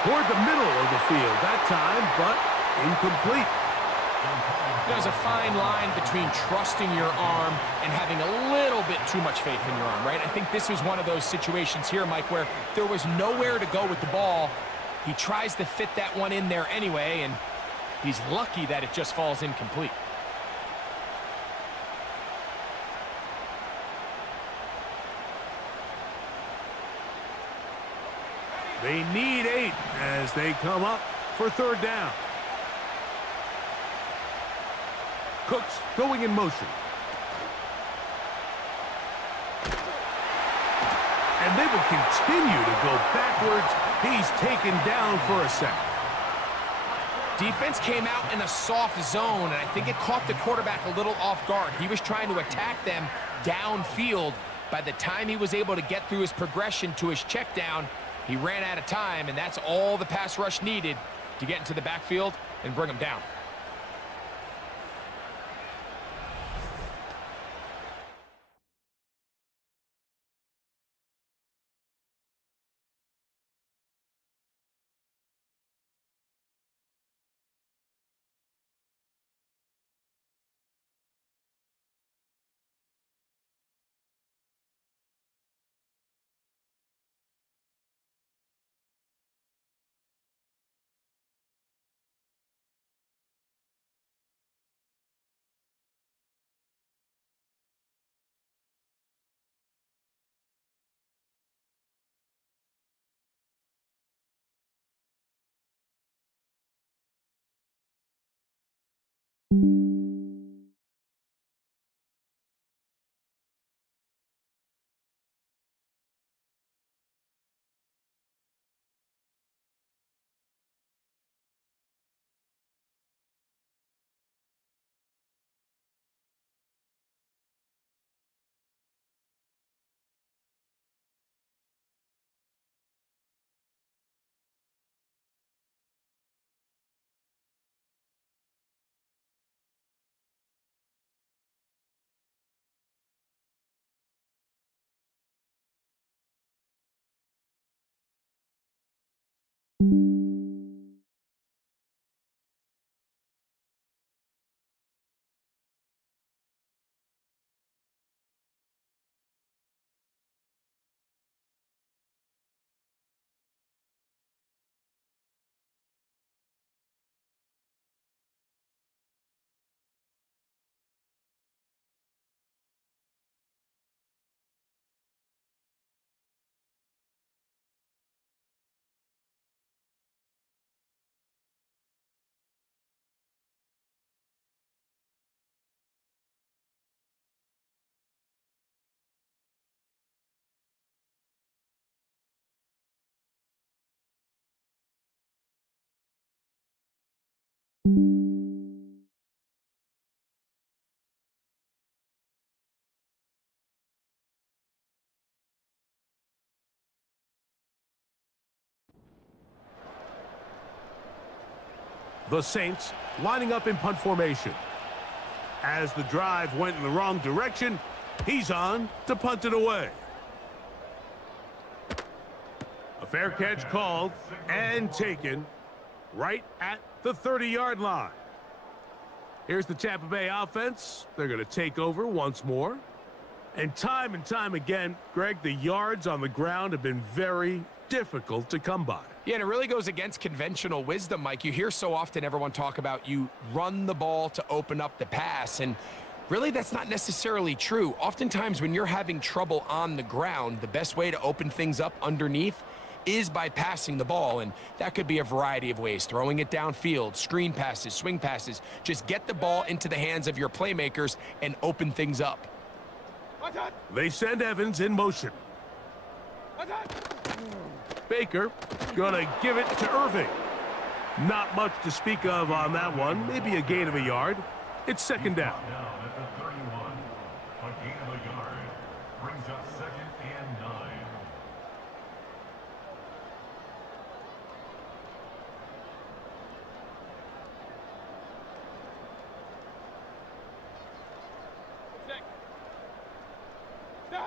Toward the middle of the field that time, but incomplete. There's a fine line between trusting your arm and having a little bit too much faith in your arm, right? I think this was one of those situations here, Mike, where there was nowhere to go with the ball. He tries to fit that one in there anyway, and he's lucky that it just falls incomplete. They need 8 as they come up for 3rd down. Cooks going in motion. And they will continue to go backwards. He's taken down for a sack. Defense came out in a soft zone, and I think it caught the quarterback a little off guard. He was trying to attack them downfield. By the time he was able to get through his progression to his check down, he ran out of time, and that's all the pass rush needed to get into the backfield and bring him down. The Saints lining up in punt formation. As the drive went in the wrong direction, he's on to punt it away. A fair catch called and taken right at the 30-yard line. Here's the Tampa Bay offense. They're going to take over once more. And time again, Greg, the yards on the ground have been very difficult to come by. Yeah, and it really goes against conventional wisdom, Mike. You hear so often everyone talk about you run the ball to open up the pass, and really that's not necessarily true. Oftentimes when you're having trouble on the ground, the best way to open things up underneath is by passing the ball, and that could be a variety of ways. Throwing it downfield, screen passes, swing passes. Just get the ball into the hands of your playmakers and open things up. They send Evans in motion. Baker gonna give it to Irving. Not much to speak of on that one. Maybe a gain of a yard. It's second down. Down at the 31. A gain of a yard. Brings up 2nd and 9.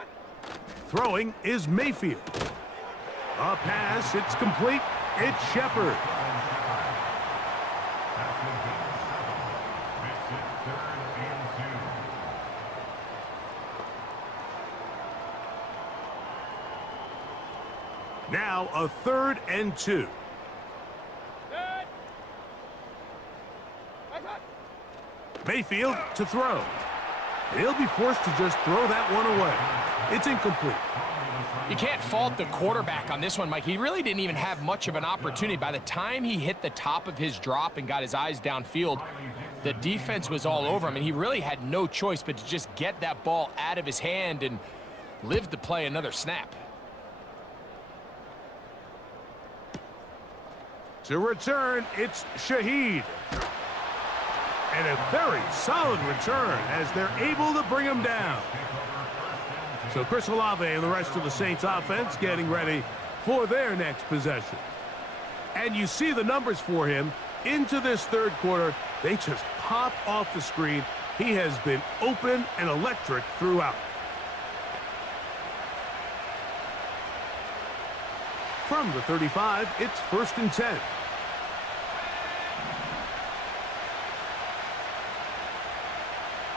Throwing is Mayfield. A pass, it's complete. It's Shepard. Now a 3rd and 2. Mayfield to throw. He'll be forced to just throw that one away. It's incomplete. You can't fault the quarterback on this one, Mike. He really didn't even have much of an opportunity. By the time he hit the top of his drop and got his eyes downfield, the defense was all over him, and he really had no choice but to just get that ball out of his hand and live to play another snap. To return, it's Shaheed. And a very solid return as they're able to bring him down. So Chris Olave and the rest of the Saints offense getting ready for their next possession. And you see the numbers for him into this 3rd quarter. They just pop off the screen. He has been open and electric throughout. From the 35, it's 1st and 10.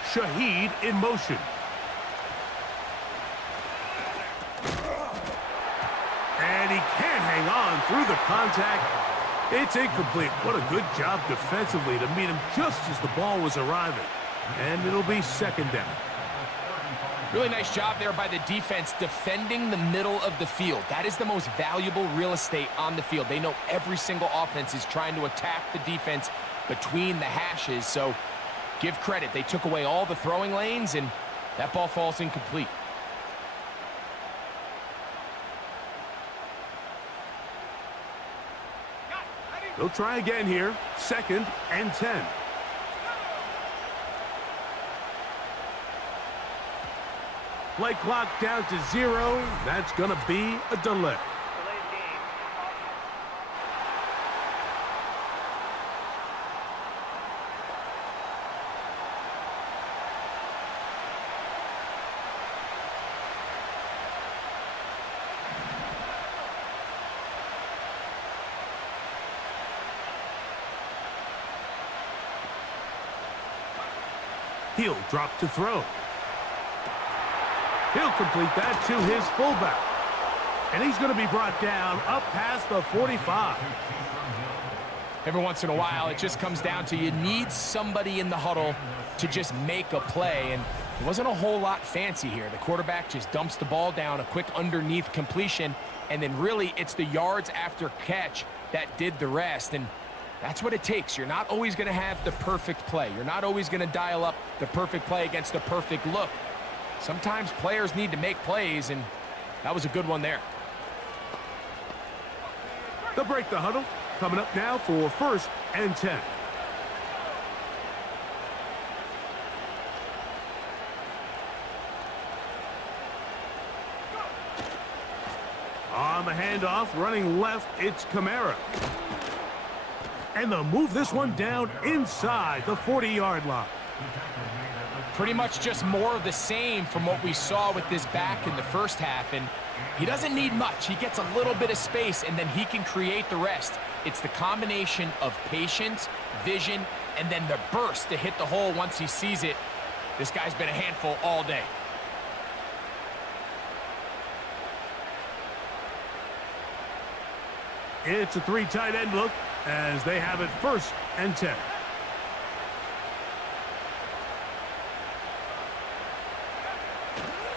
Shaheed in motion. And he can't hang on through the contact. It's incomplete. What a good job defensively to meet him just as the ball was arriving. And it'll be 2nd down. Really nice job there by the defense defending the middle of the field. That is the most valuable real estate on the field. They know every single offense is trying to attack the defense between the hashes. So give credit. They took away all the throwing lanes, and that ball falls incomplete. They'll try again here. 2nd and 10. Play clock down to 0. That's going to be a delay. He'll drop to throw. He'll complete that to his fullback. And he's going to be brought down up past the 45. Every once in a while, it just comes down to you need somebody in the huddle to just make a play. And it wasn't a whole lot fancy here. The quarterback just dumps the ball down, a quick underneath completion, and then really it's the yards after catch that did the rest. And that's what it takes. You're not always going to have the perfect play. You're not always going to dial up the perfect play against the perfect look. Sometimes players need to make plays, and that was a good one there. They'll break the huddle. Coming up now for 1st and 10. the handoff, running left, it's Kamara. And they'll move this one down inside the 40-yard line. Pretty much just more of the same from what we saw with this back in the first half, and he doesn't need much. He gets a little bit of space, and then he can create the rest. It's the combination of patience, vision, and then the burst to hit the hole once he sees it. This guy's been a handful all day. It's a 3 tight end look as they have it 1st and 10.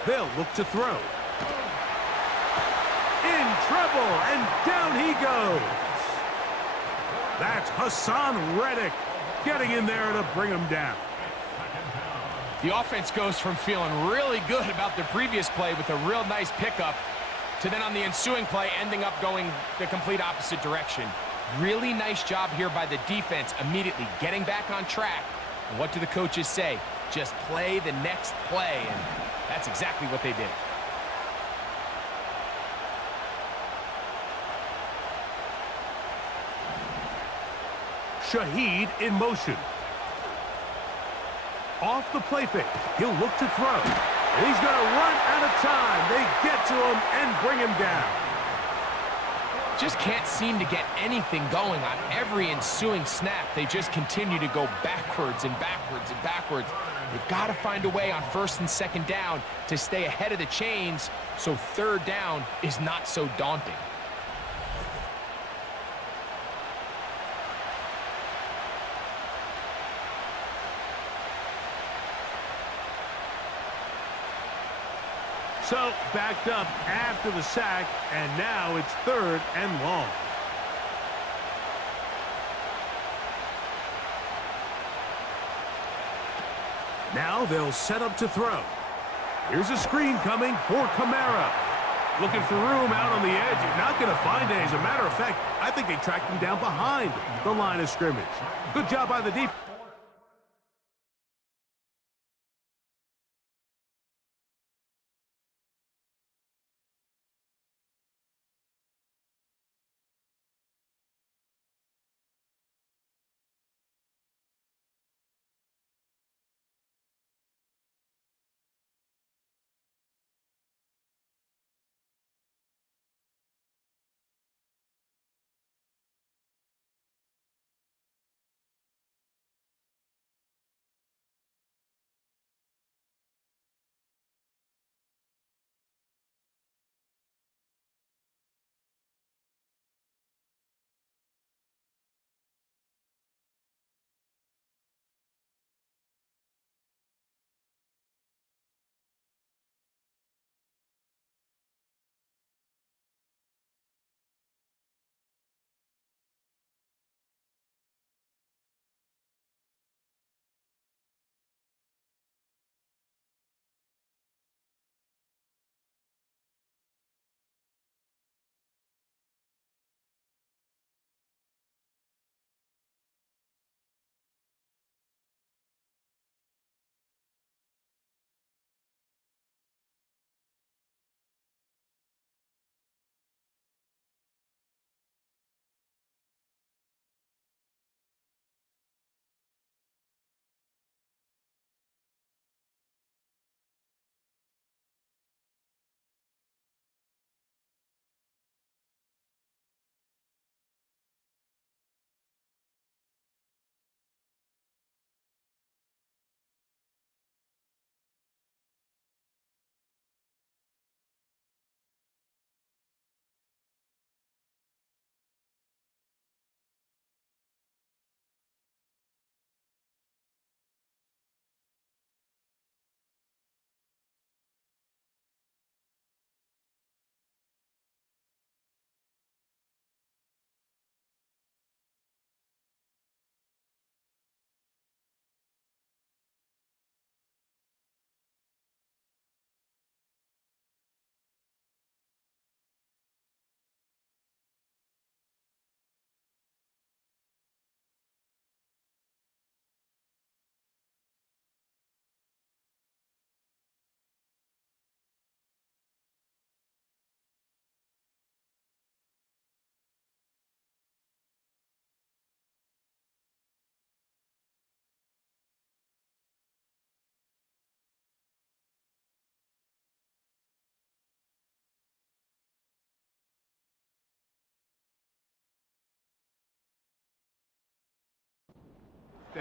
They'll look to throw. In trouble, and down he goes. That's Hassan Reddick getting in there to bring him down. The offense goes from feeling really good about the previous play with a real nice pickup to then on the ensuing play ending up going the complete opposite direction. Really nice job here by the defense immediately getting back on track. And what do the coaches say? Just play the next play, and that's exactly what they did. Shaheed in motion. Off the play fake. He'll look to throw. And he's going to run out of time. They get to him and bring him down. Just can't seem to get anything going on every ensuing snap. They just continue to go backwards and backwards and backwards. They've got to find a way on 1st and 2nd down to stay ahead of the chains so 3rd down is not so daunting. So, backed up after the sack, and now it's 3rd and long. Now they'll set up to throw. Here's a screen coming for Kamara. Looking for room out on the edge. You're not going to find it. As a matter of fact, I think they tracked him down behind the line of scrimmage. Good job by the defense.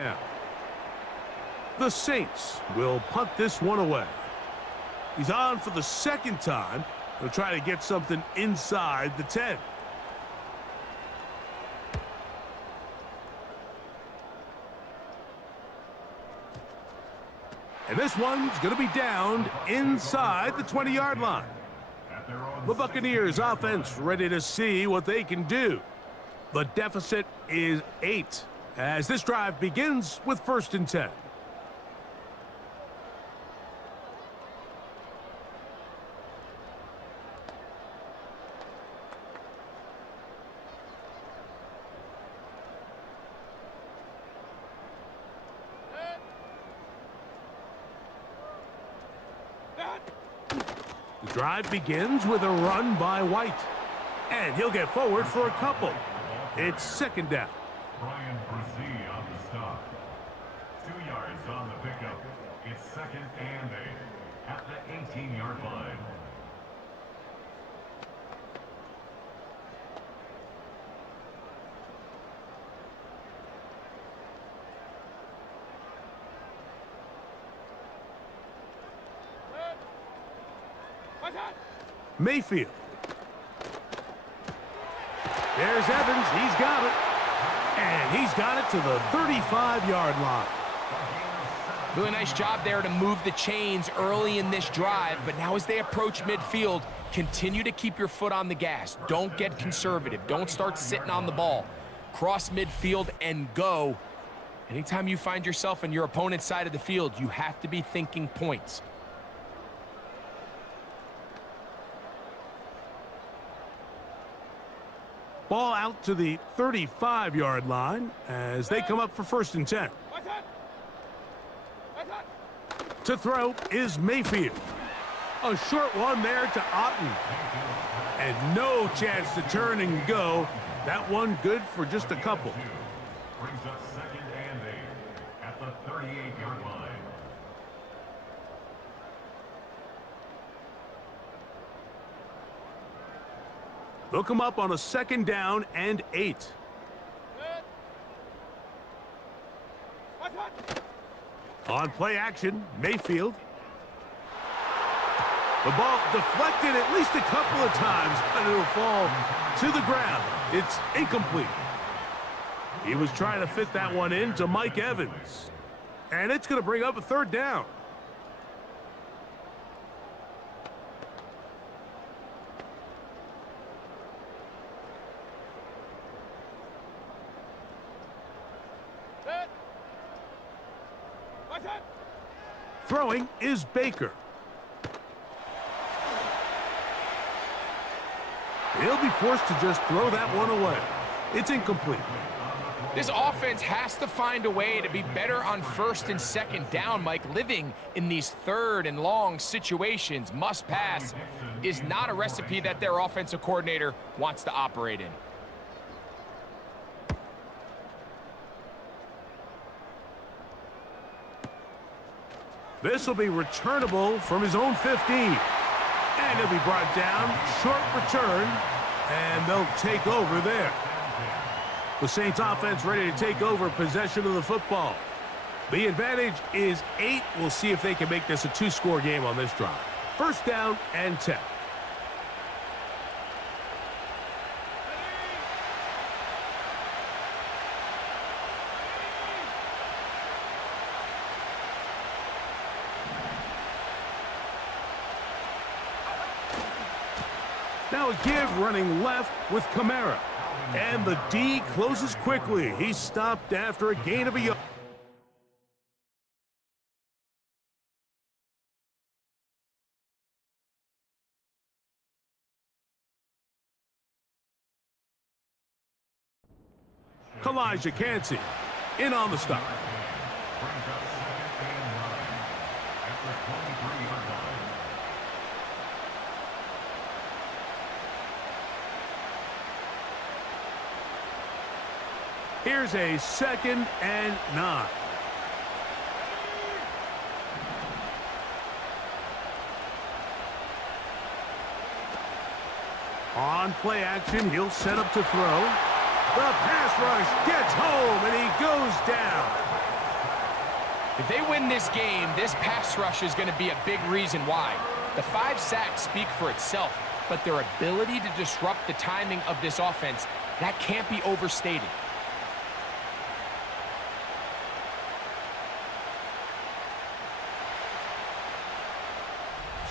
down. The Saints will punt this one away. He's on for the second time. He'll try to get something inside the 10. And this one's going to be downed inside the 20-yard line. The Buccaneers offense ready to see what they can do. The deficit is 8 as this drive begins with 1st and 10. The drive begins with a run by White. And he'll get forward for a couple. It's 2nd down. Brian Brzee on the stop. 2 yards on the pickup. It's 2nd and 8 at the 18-yard line. Mayfield. There's Evans. He's got it. And he's got it to the 35-yard line. Really nice job there to move the chains early in this drive, but now as they approach midfield, continue to keep your foot on the gas. Don't get conservative. Don't start sitting on the ball. Cross midfield and go. Anytime you find yourself on your opponent's side of the field, you have to be thinking points. Ball out to the 35-yard line as they come up for 1st and 10. To throw is Mayfield. A short one there to Otten. And no chance to turn and go. That one good for just a couple. Brings up 2nd and 8 at the 38-yard line. They'll come up on a 2nd down and 8. On play action, Mayfield. The ball deflected at least a couple of times, but it'll fall to the ground. It's incomplete. He was trying to fit that one in to Mike Evans. And it's going to bring up a 3rd down. Throwing is Baker. He'll be forced to just throw that one away. It's incomplete. This offense has to find a way to be better on 1st and 2nd down, Mike. Living in these 3rd and long situations, must pass, is not a recipe that their offensive coordinator wants to operate in. This will be returnable from his own 15. And he'll be brought down, short return, and they'll take over there. The Saints offense ready to take over possession of the football. The advantage is 8. We'll see if they can make this a 2-score game on this drive. 1st down and 10. Now a give running left with Kamara. And the D closes quickly. He's stopped after a gain of a yard. Elijah Cansey in on the stop. Here's a 2nd and 9. On play action, he'll set up to throw. The pass rush gets home, and he goes down. If they win this game, this pass rush is going to be a big reason why. The 5 sacks speak for itself, but their ability to disrupt the timing of this offense, that can't be overstated.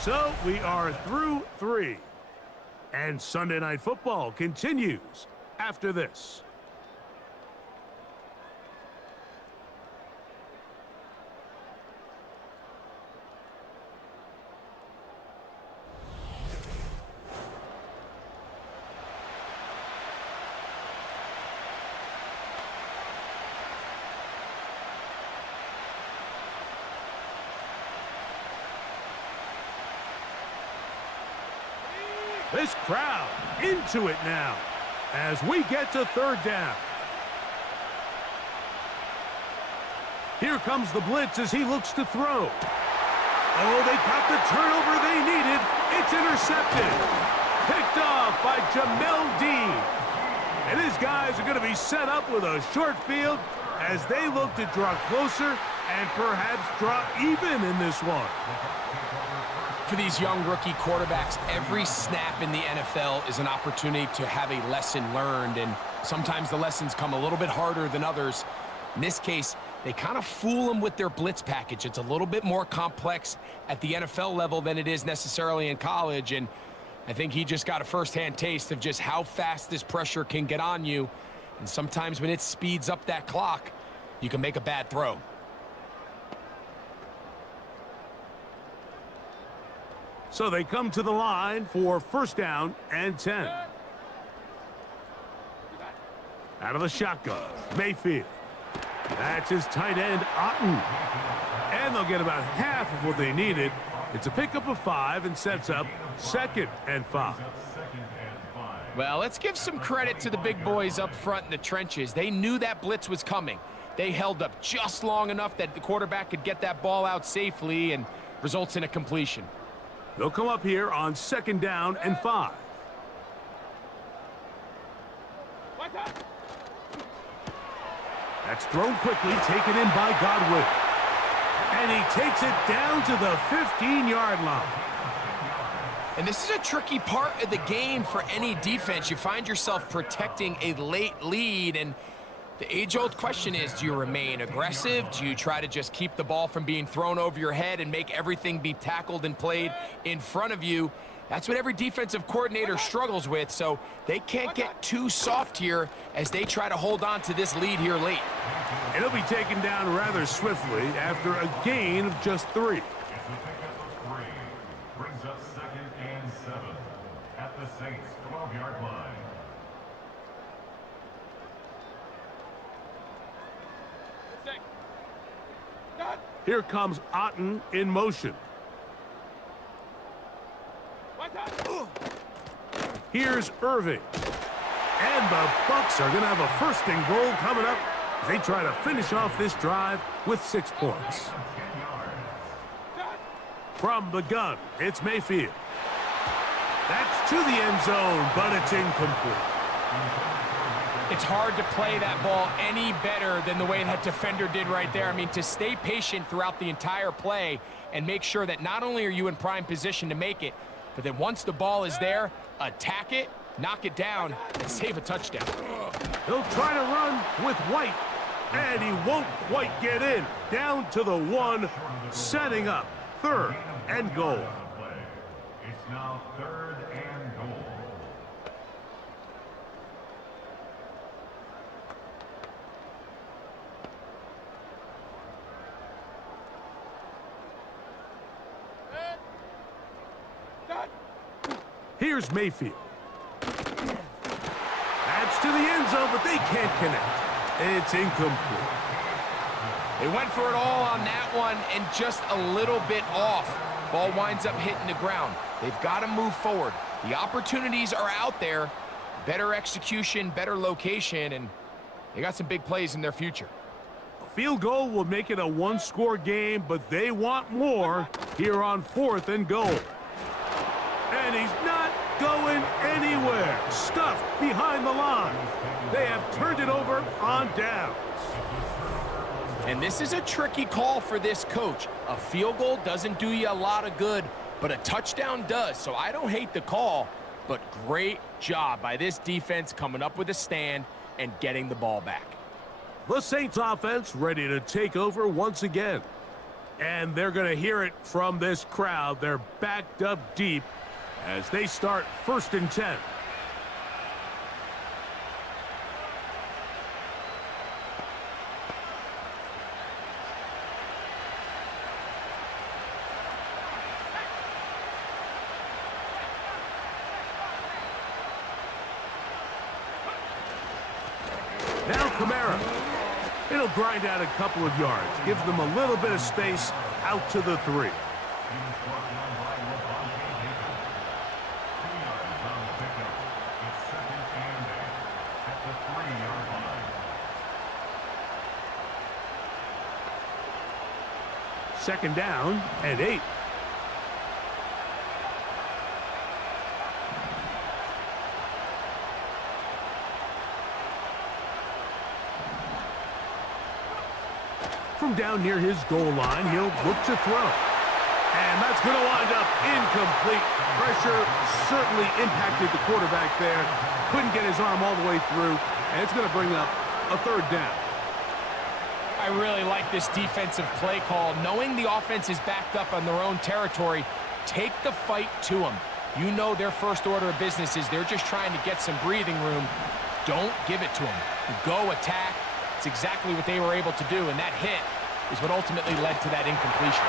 So we are through 3. And Sunday Night Football continues after this. This crowd into it now as we get to 3rd down. Here comes the blitz as he looks to throw. Oh, they got the turnover they needed. It's intercepted. Picked off by Jamel Dean. And his guys are going to be set up with a short field as they look to draw closer and perhaps draw even in this one. For these young rookie quarterbacks, every snap in the NFL is an opportunity to have a lesson learned, and sometimes the lessons come a little bit harder than others. In this case, they kind of fool them with their blitz package. It's a little bit more complex at the NFL level than it is necessarily in college, and I think he just got a first-hand taste of just how fast this pressure can get on you, and sometimes when it speeds up that clock, you can make a bad throw. So they come to the line for 1st down and 10. Out of the shotgun, Mayfield. That's his tight end, Otten. And they'll get about half of what they needed. It's a pickup of 5 and sets up 2nd and 5. Well, let's give some credit to the big boys up front in the trenches. They knew that blitz was coming. They held up just long enough that the quarterback could get that ball out safely and results in a completion. They'll come up here on 2nd down and 5. That's thrown quickly, taken in by Godwin. And he takes it down to the 15-yard line. And this is a tricky part of the game for any defense. You find yourself protecting a late lead, and the age-old question is, do you remain aggressive? Do you try to just keep the ball from being thrown over your head and make everything be tackled and played in front of you? That's what every defensive coordinator struggles with, so they can't get too soft here as they try to hold on to this lead here late. And he'll be taken down rather swiftly after a gain of just 3. Brings up 2nd and 7 at the Saints' 12-yard line. Here comes Otten in motion. Here's Irving. And the Bucs are going to have a 1st and goal coming up. They try to finish off this drive with 6 points. From the gun, it's Mayfield. That's to the end zone, but it's incomplete. It's hard to play that ball any better than the way that defender did right there. I mean, to stay patient throughout the entire play and make sure that not only are you in prime position to make it, but then once the ball is there, attack it, knock it down, and save a touchdown. He'll try to run with White, and he won't quite get in. Down to the 1, setting up 3rd and goal. It's now 3rd and goal. Here's Mayfield. That's to the end zone, but they can't connect. It's incomplete. They went for it all on that one and just a little bit off. Ball winds up hitting the ground. They've got to move forward. The opportunities are out there. Better execution, better location, and they got some big plays in their future. A field goal will make it a 1-score game, but they want more here on 4th and goal. And he's not going anywhere. Stuffed behind the line. They have turned it over on downs. And this is a tricky call for this coach. A field goal doesn't do you a lot of good, but a touchdown does. So I don't hate the call, but great job by this defense coming up with a stand and getting the ball back. The Saints offense ready to take over once again. And they're going to hear it from this crowd. They're backed up deep as they start 1st and 10. Now Kamara. It'll grind out a couple of yards. Gives them a little bit of space out to the 3. Second down and 8. From down near his goal line, he'll look to throw. And that's going to wind up incomplete. Pressure certainly impacted the quarterback there. Couldn't get his arm all the way through, and it's going to bring up a 3rd down. I really like this defensive play call. Knowing the offense is backed up on their own territory, take the fight to them. You know their first order of business is they're just trying to get some breathing room. Don't give it to them. You go attack. It's exactly what they were able to do, and that hit is what ultimately led to that incompletion.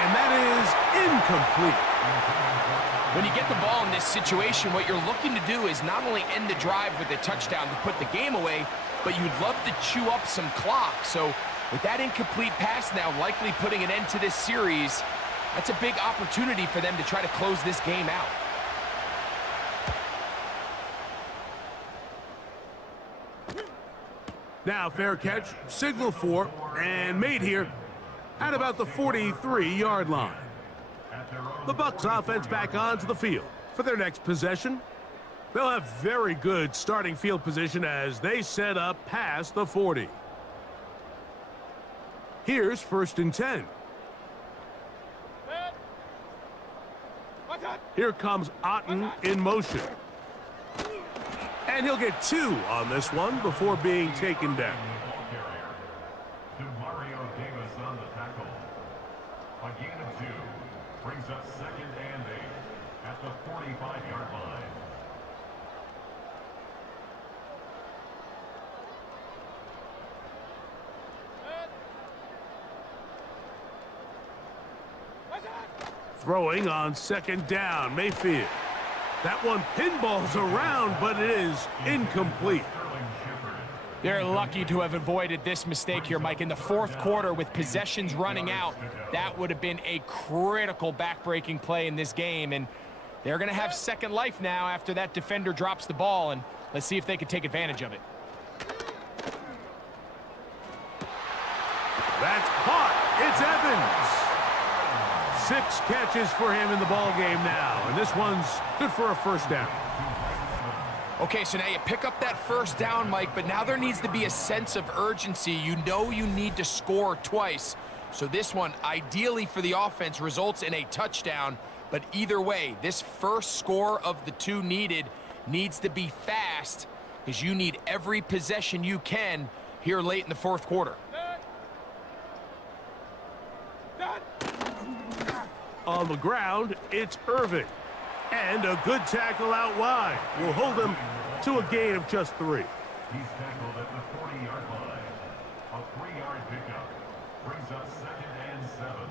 And that is incomplete. When you get the ball in this situation, what you're looking to do is not only end the drive with a touchdown to put the game away, but you'd love to chew up some clock. So with that incomplete pass now likely putting an end to this series, that's a big opportunity for them to try to close this game out. Now fair catch, signal for, and made here at about the 43-yard line. The Bucs offense back onto the field for their next possession. They'll have very good starting field position as they set up past the 40. Here's 1st and 10. Here comes Otten in motion. And he'll get 2 on this one before being taken down. On the tackle. A gain of 2 brings up 2nd and 8 at the 45-yard line. Throwing on 2nd down, Mayfield. That one pinballs around, but it is incomplete. They're lucky to have avoided this mistake here, Mike. In the 4th quarter, with possessions running out, that would have been a critical back-breaking play in this game. And they're going to have second life now after that defender drops the ball. And let's see if they can take advantage of it. That's caught. It's Evans. 6 catches for him in the ball game now. And this one's good for a 1st down. Okay, so now you pick up that 1st down, Mike, but now there needs to be a sense of urgency. You know you need to score twice. So this one, ideally for the offense, results in a touchdown. But either way, this first score of the 2 needed needs to be fast because you need every possession you can here late in the 4th quarter. On the ground, it's Irving. And a good tackle out wide will hold him to a gain of just 3. He's tackled at the 40-yard line. A 3-yard pickup brings up 2nd and 7.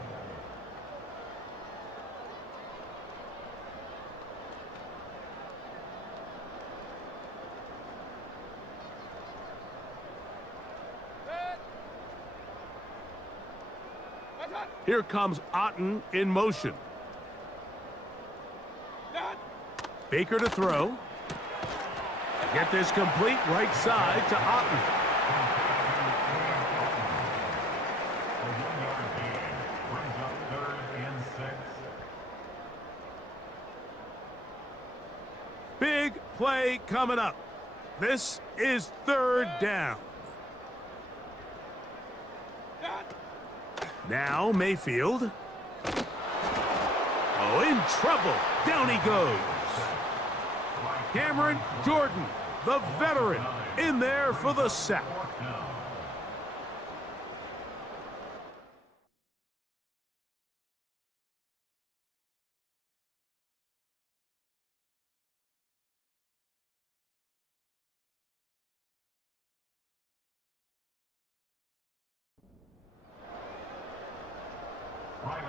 Here comes Otten in motion. Baker to throw. Get this complete right side to Otten. A 1-yard gain brings up 3rd and 6. Big play coming up. This is 3rd down. Now Mayfield. Oh, in trouble. Down he goes. Cameron Jordan, the veteran, in there for the sack.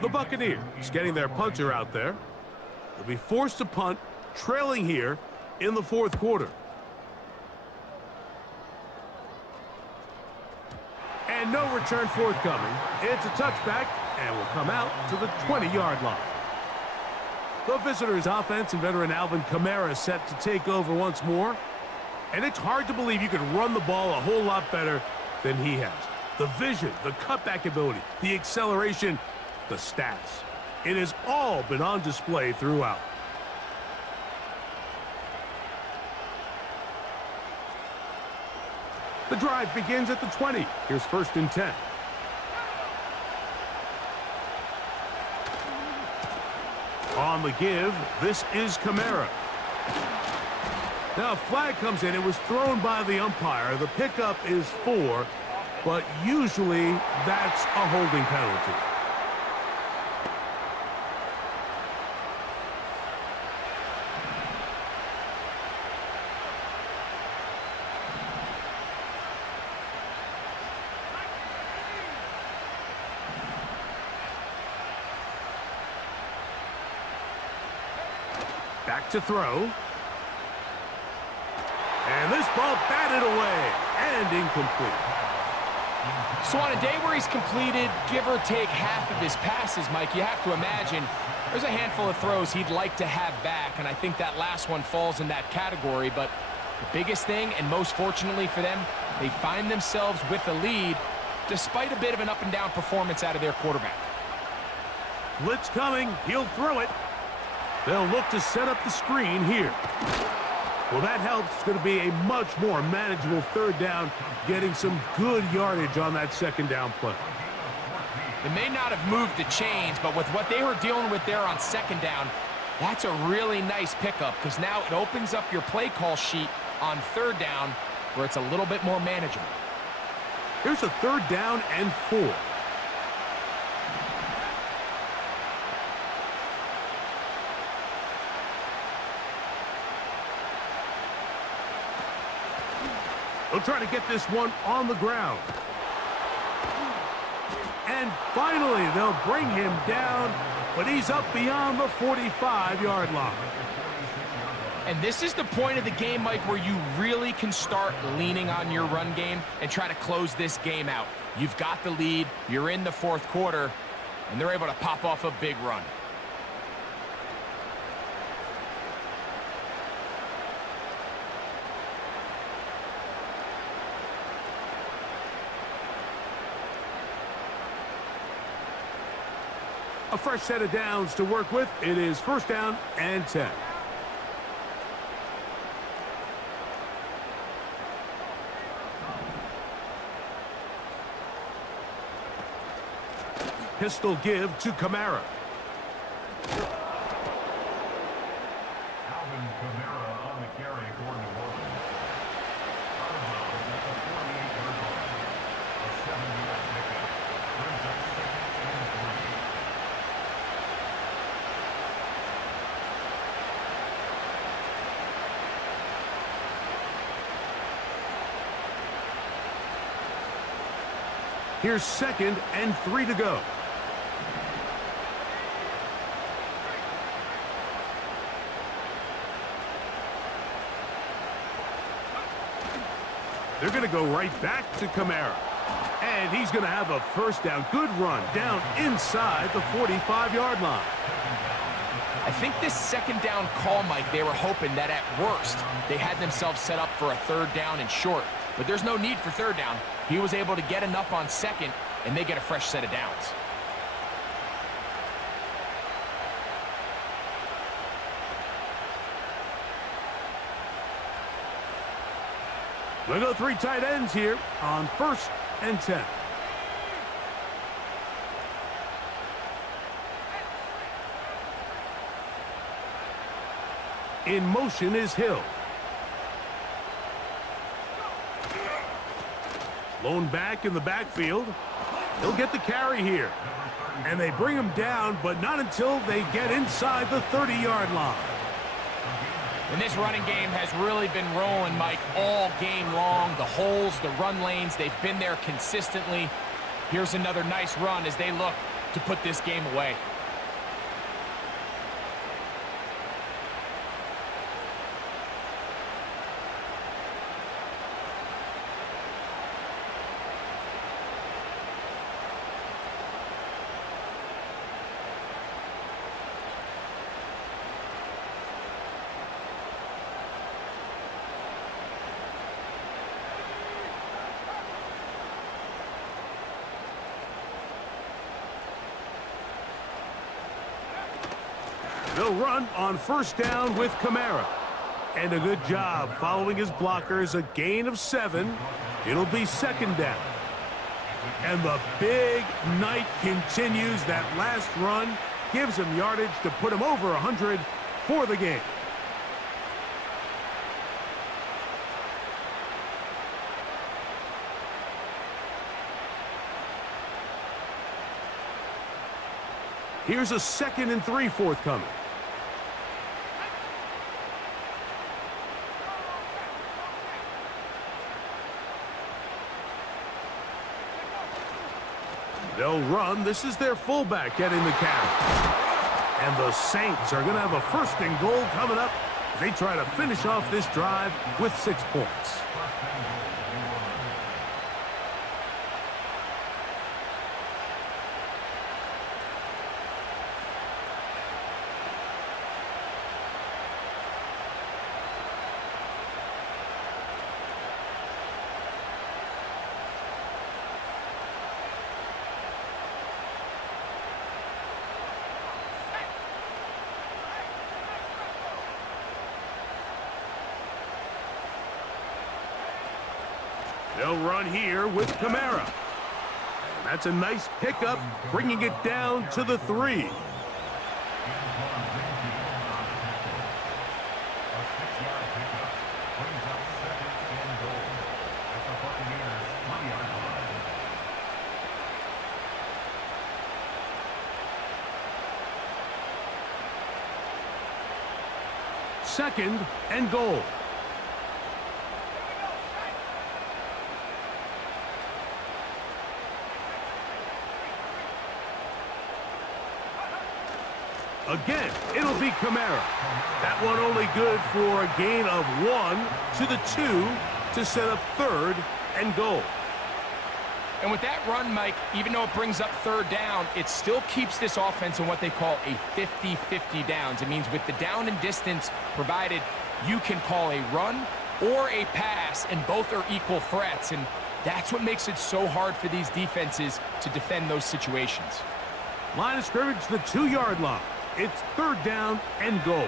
The Buccaneers getting their punter out there. They'll be forced to punt, trailing here in the fourth quarter. And no return forthcoming. It's a touchback and will come out to the 20-yard line. The visitors' offense and veteran Alvin Kamara set to take over once more. And it's hard to believe you can run the ball a whole lot better than he has. The vision, the cutback ability, the acceleration, the stats. It has all been on display throughout. The drive begins at the 20. Here's 1st and 10. On the give, this is Kamara. Now a flag comes in. It was thrown by the umpire. The pickup is 4, but usually that's a holding penalty. Back to throw. And this ball batted away and incomplete. So on a day where he's completed, give or take half of his passes, Mike, you have to imagine there's a handful of throws he'd like to have back, and I think that last one falls in that category. But the biggest thing, and most fortunately for them, they find themselves with a lead despite a bit of an up-and-down performance out of their quarterback. Blitz coming. He'll throw it. They'll look to set up the screen here. Well, that helps. It's going to be a much more manageable 3rd down, getting some good yardage on that 2nd down play. They may not have moved the chains, but with what they were dealing with there on 2nd down, that's a really nice pickup because now it opens up your play call sheet on 3rd down where it's a little bit more manageable. Here's a 3rd down and 4. They'll try to get this one on the ground. And finally, they'll bring him down, but he's up beyond the 45-yard line. And this is the point of the game, Mike, where you really can start leaning on your run game and try to close this game out. You've got the lead, you're in the 4th quarter, and they're able to pop off a big run. A fresh set of downs to work with. It is 1st down and 10. Pistol give to Kamara. Alvin Kamara on the carry for New Orleans. At the 48-yard line. A 7-yard pickup. Brings up 2nd and 3. Here's 2nd and 3 to go. They're going to go right back to Kamara. And he's going to have a 1st down. Good run down inside the 45-yard line. I think this 2nd down call, Mike, they were hoping that at worst they had themselves set up for a 3rd down and short. But there's no need for 3rd down. He was able to get enough on 2nd, and they get a fresh set of downs. We'll go 3 tight ends here on 1st and 10. In motion is Hill. Lone back in the backfield. He'll get the carry here. And they bring him down, but not until they get inside the 30-yard line. And this running game has really been rolling, Mike, all game long. The holes, the run lanes, they've been there consistently. Here's another nice run as they look to put this game away. They'll run on first down with Kamara. And a good job following his blockers, a gain of 7. It'll be second down. And the big night continues. That last run gives him yardage to put him over 100 for the game. Here's a 2nd and 3 forthcoming. They'll run. This is their fullback getting the carry. And the Saints are going to have a 1st and goal coming up. They try to finish off this drive with 6 points. They'll run here with Kamara. And that's a nice pickup, bringing it down to the 3. Second and goal. Again, it'll be Kamara. That one only good for a gain of 1 to the 2 to set up 3rd and goal. And with that run, Mike, even though it brings up 3rd down, it still keeps this offense in what they call a 50-50 downs. It means with the down and distance provided, you can call a run or a pass, and both are equal threats. And that's what makes it so hard for these defenses to defend those situations. Line of scrimmage, the 2-yard line. It's 3rd down and goal.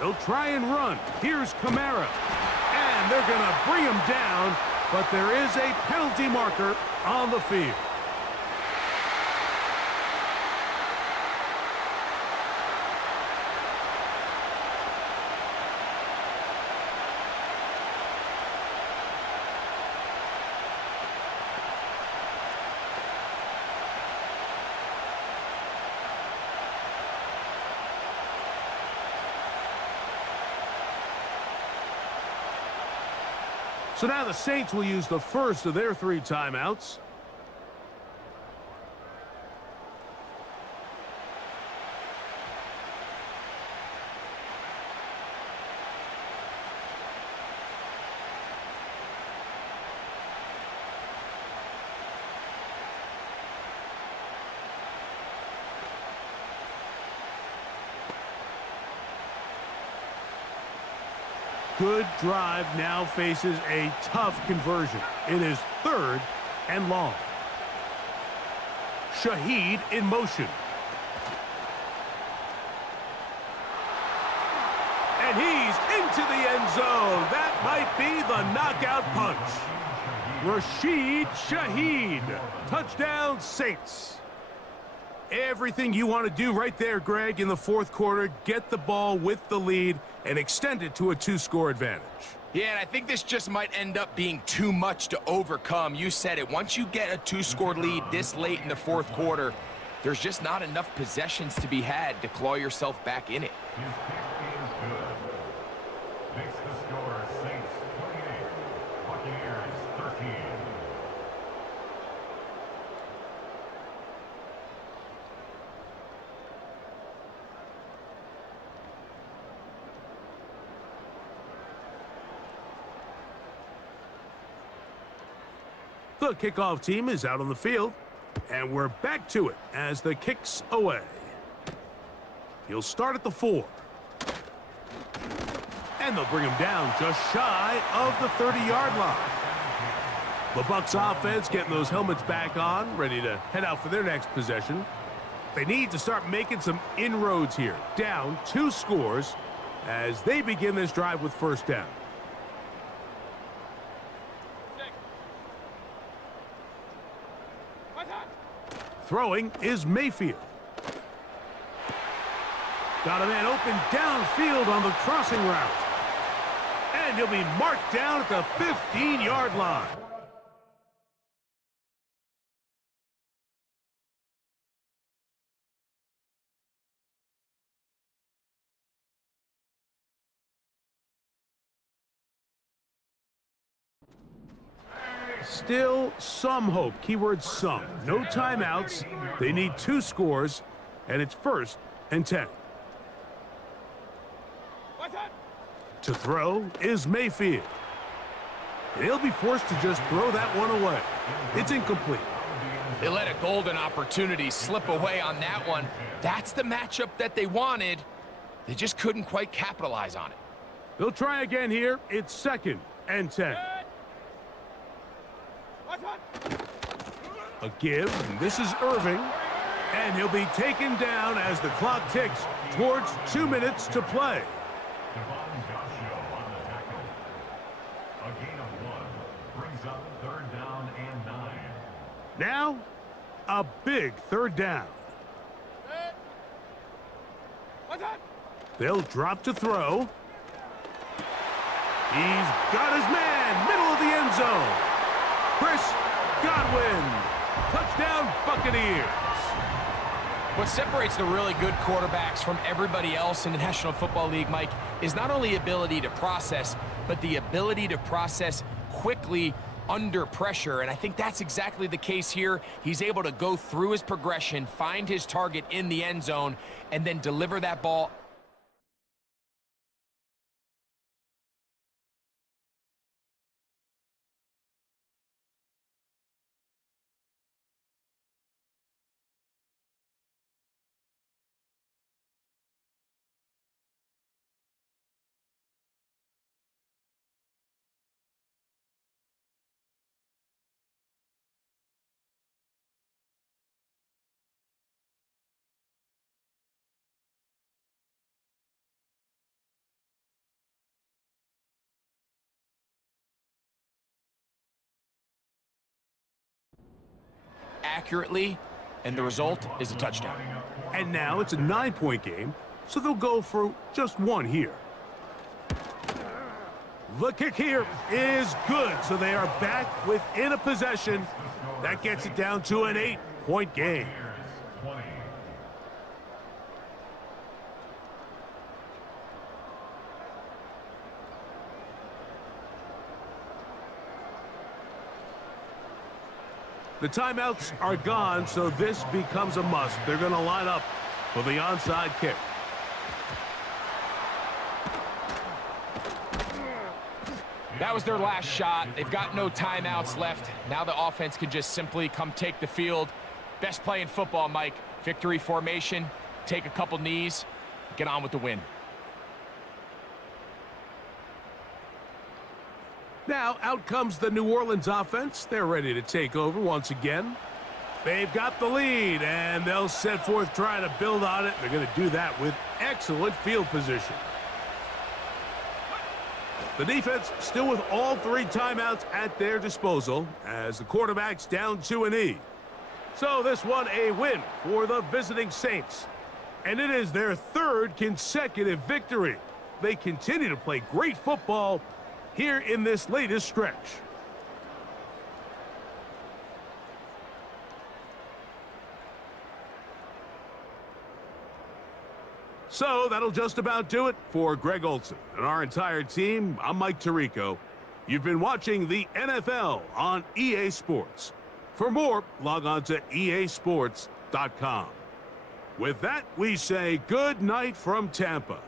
They'll try and run. Here's Kamara. And they're going to bring him down, but there is a penalty marker on the field. So now the Saints will use the first of their 3 timeouts. Good drive now faces a tough conversion. It is 3rd and long. Shaheed in motion. And he's into the end zone. That might be the knockout punch. Rashid Shaheed. Touchdown, Saints. Everything you want to do right there, Greg, in the fourth quarter. Get the ball with the lead and extend it to a 2-score advantage. Yeah, and I think this just might end up being too much to overcome. You said it. Once you get a 2-score lead this late in the fourth quarter, there's just not enough possessions to be had to claw yourself back in it. His kick is good. Makes the score Saints 28, Buccaneers 13. The kickoff team is out on the field, and we're back to it as the kick's away. He'll start at the 4. And they'll bring him down just shy of the 30-yard line. The Bucs offense getting those helmets back on, ready to head out for their next possession. They need to start making some inroads here, down 2 scores as they begin this drive with first down. Throwing is Mayfield. Got a man open downfield on the crossing route. And he'll be marked down at the 15-yard line. Still some hope. Keyword some. No timeouts. They need 2 scores, and it's 1st and 10. To throw is Mayfield. He'll be forced to just throw that one away. It's incomplete. They let a golden opportunity slip away on that one. That's the matchup that they wanted. They just couldn't quite capitalize on it. They'll try again here. It's 2nd and 10. A give, and this is Irving. And he'll be taken down as the clock ticks towards 2 minutes to play. On the tackle. A gain of 1 brings up 3rd down and 9. Now, a big 3rd down. They'll drop to throw. He's got his man, middle of the end zone. Chris Godwin. Touchdown, Buccaneers. What separates the really good quarterbacks from everybody else in the National Football League, Mike, is not only ability to process, but the ability to process quickly under pressure. And I think that's exactly the case here. He's able to go through his progression, find his target in the end zone, and then deliver that ball. Accurately, and the result is a touchdown. And now it's a 9-point game, so they'll go for just 1 here. The kick here is good, so they are back within a possession. That gets it down to an 8-point game. The timeouts are gone, so this becomes a must. They're going to line up for the onside kick. That was their last shot. They've got no timeouts left. Now the offense can just simply come take the field. Best play in football, Mike. Victory formation, take a couple knees, get on with the win. Now, out comes the New Orleans offense. They're ready to take over once again. They've got the lead, and they'll set forth trying to build on it. They're going to do that with excellent field position. The defense still with all 3 timeouts at their disposal as the quarterback's down to a knee. So this one a win for the visiting Saints. And it is their 3rd consecutive victory. They continue to play great football here in this latest stretch. So that'll just about do it for Greg Olson and our entire team. I'm Mike Tirico. You've been watching the NFL on EA Sports. For more, log on to easports.com. With that, we say good night from Tampa.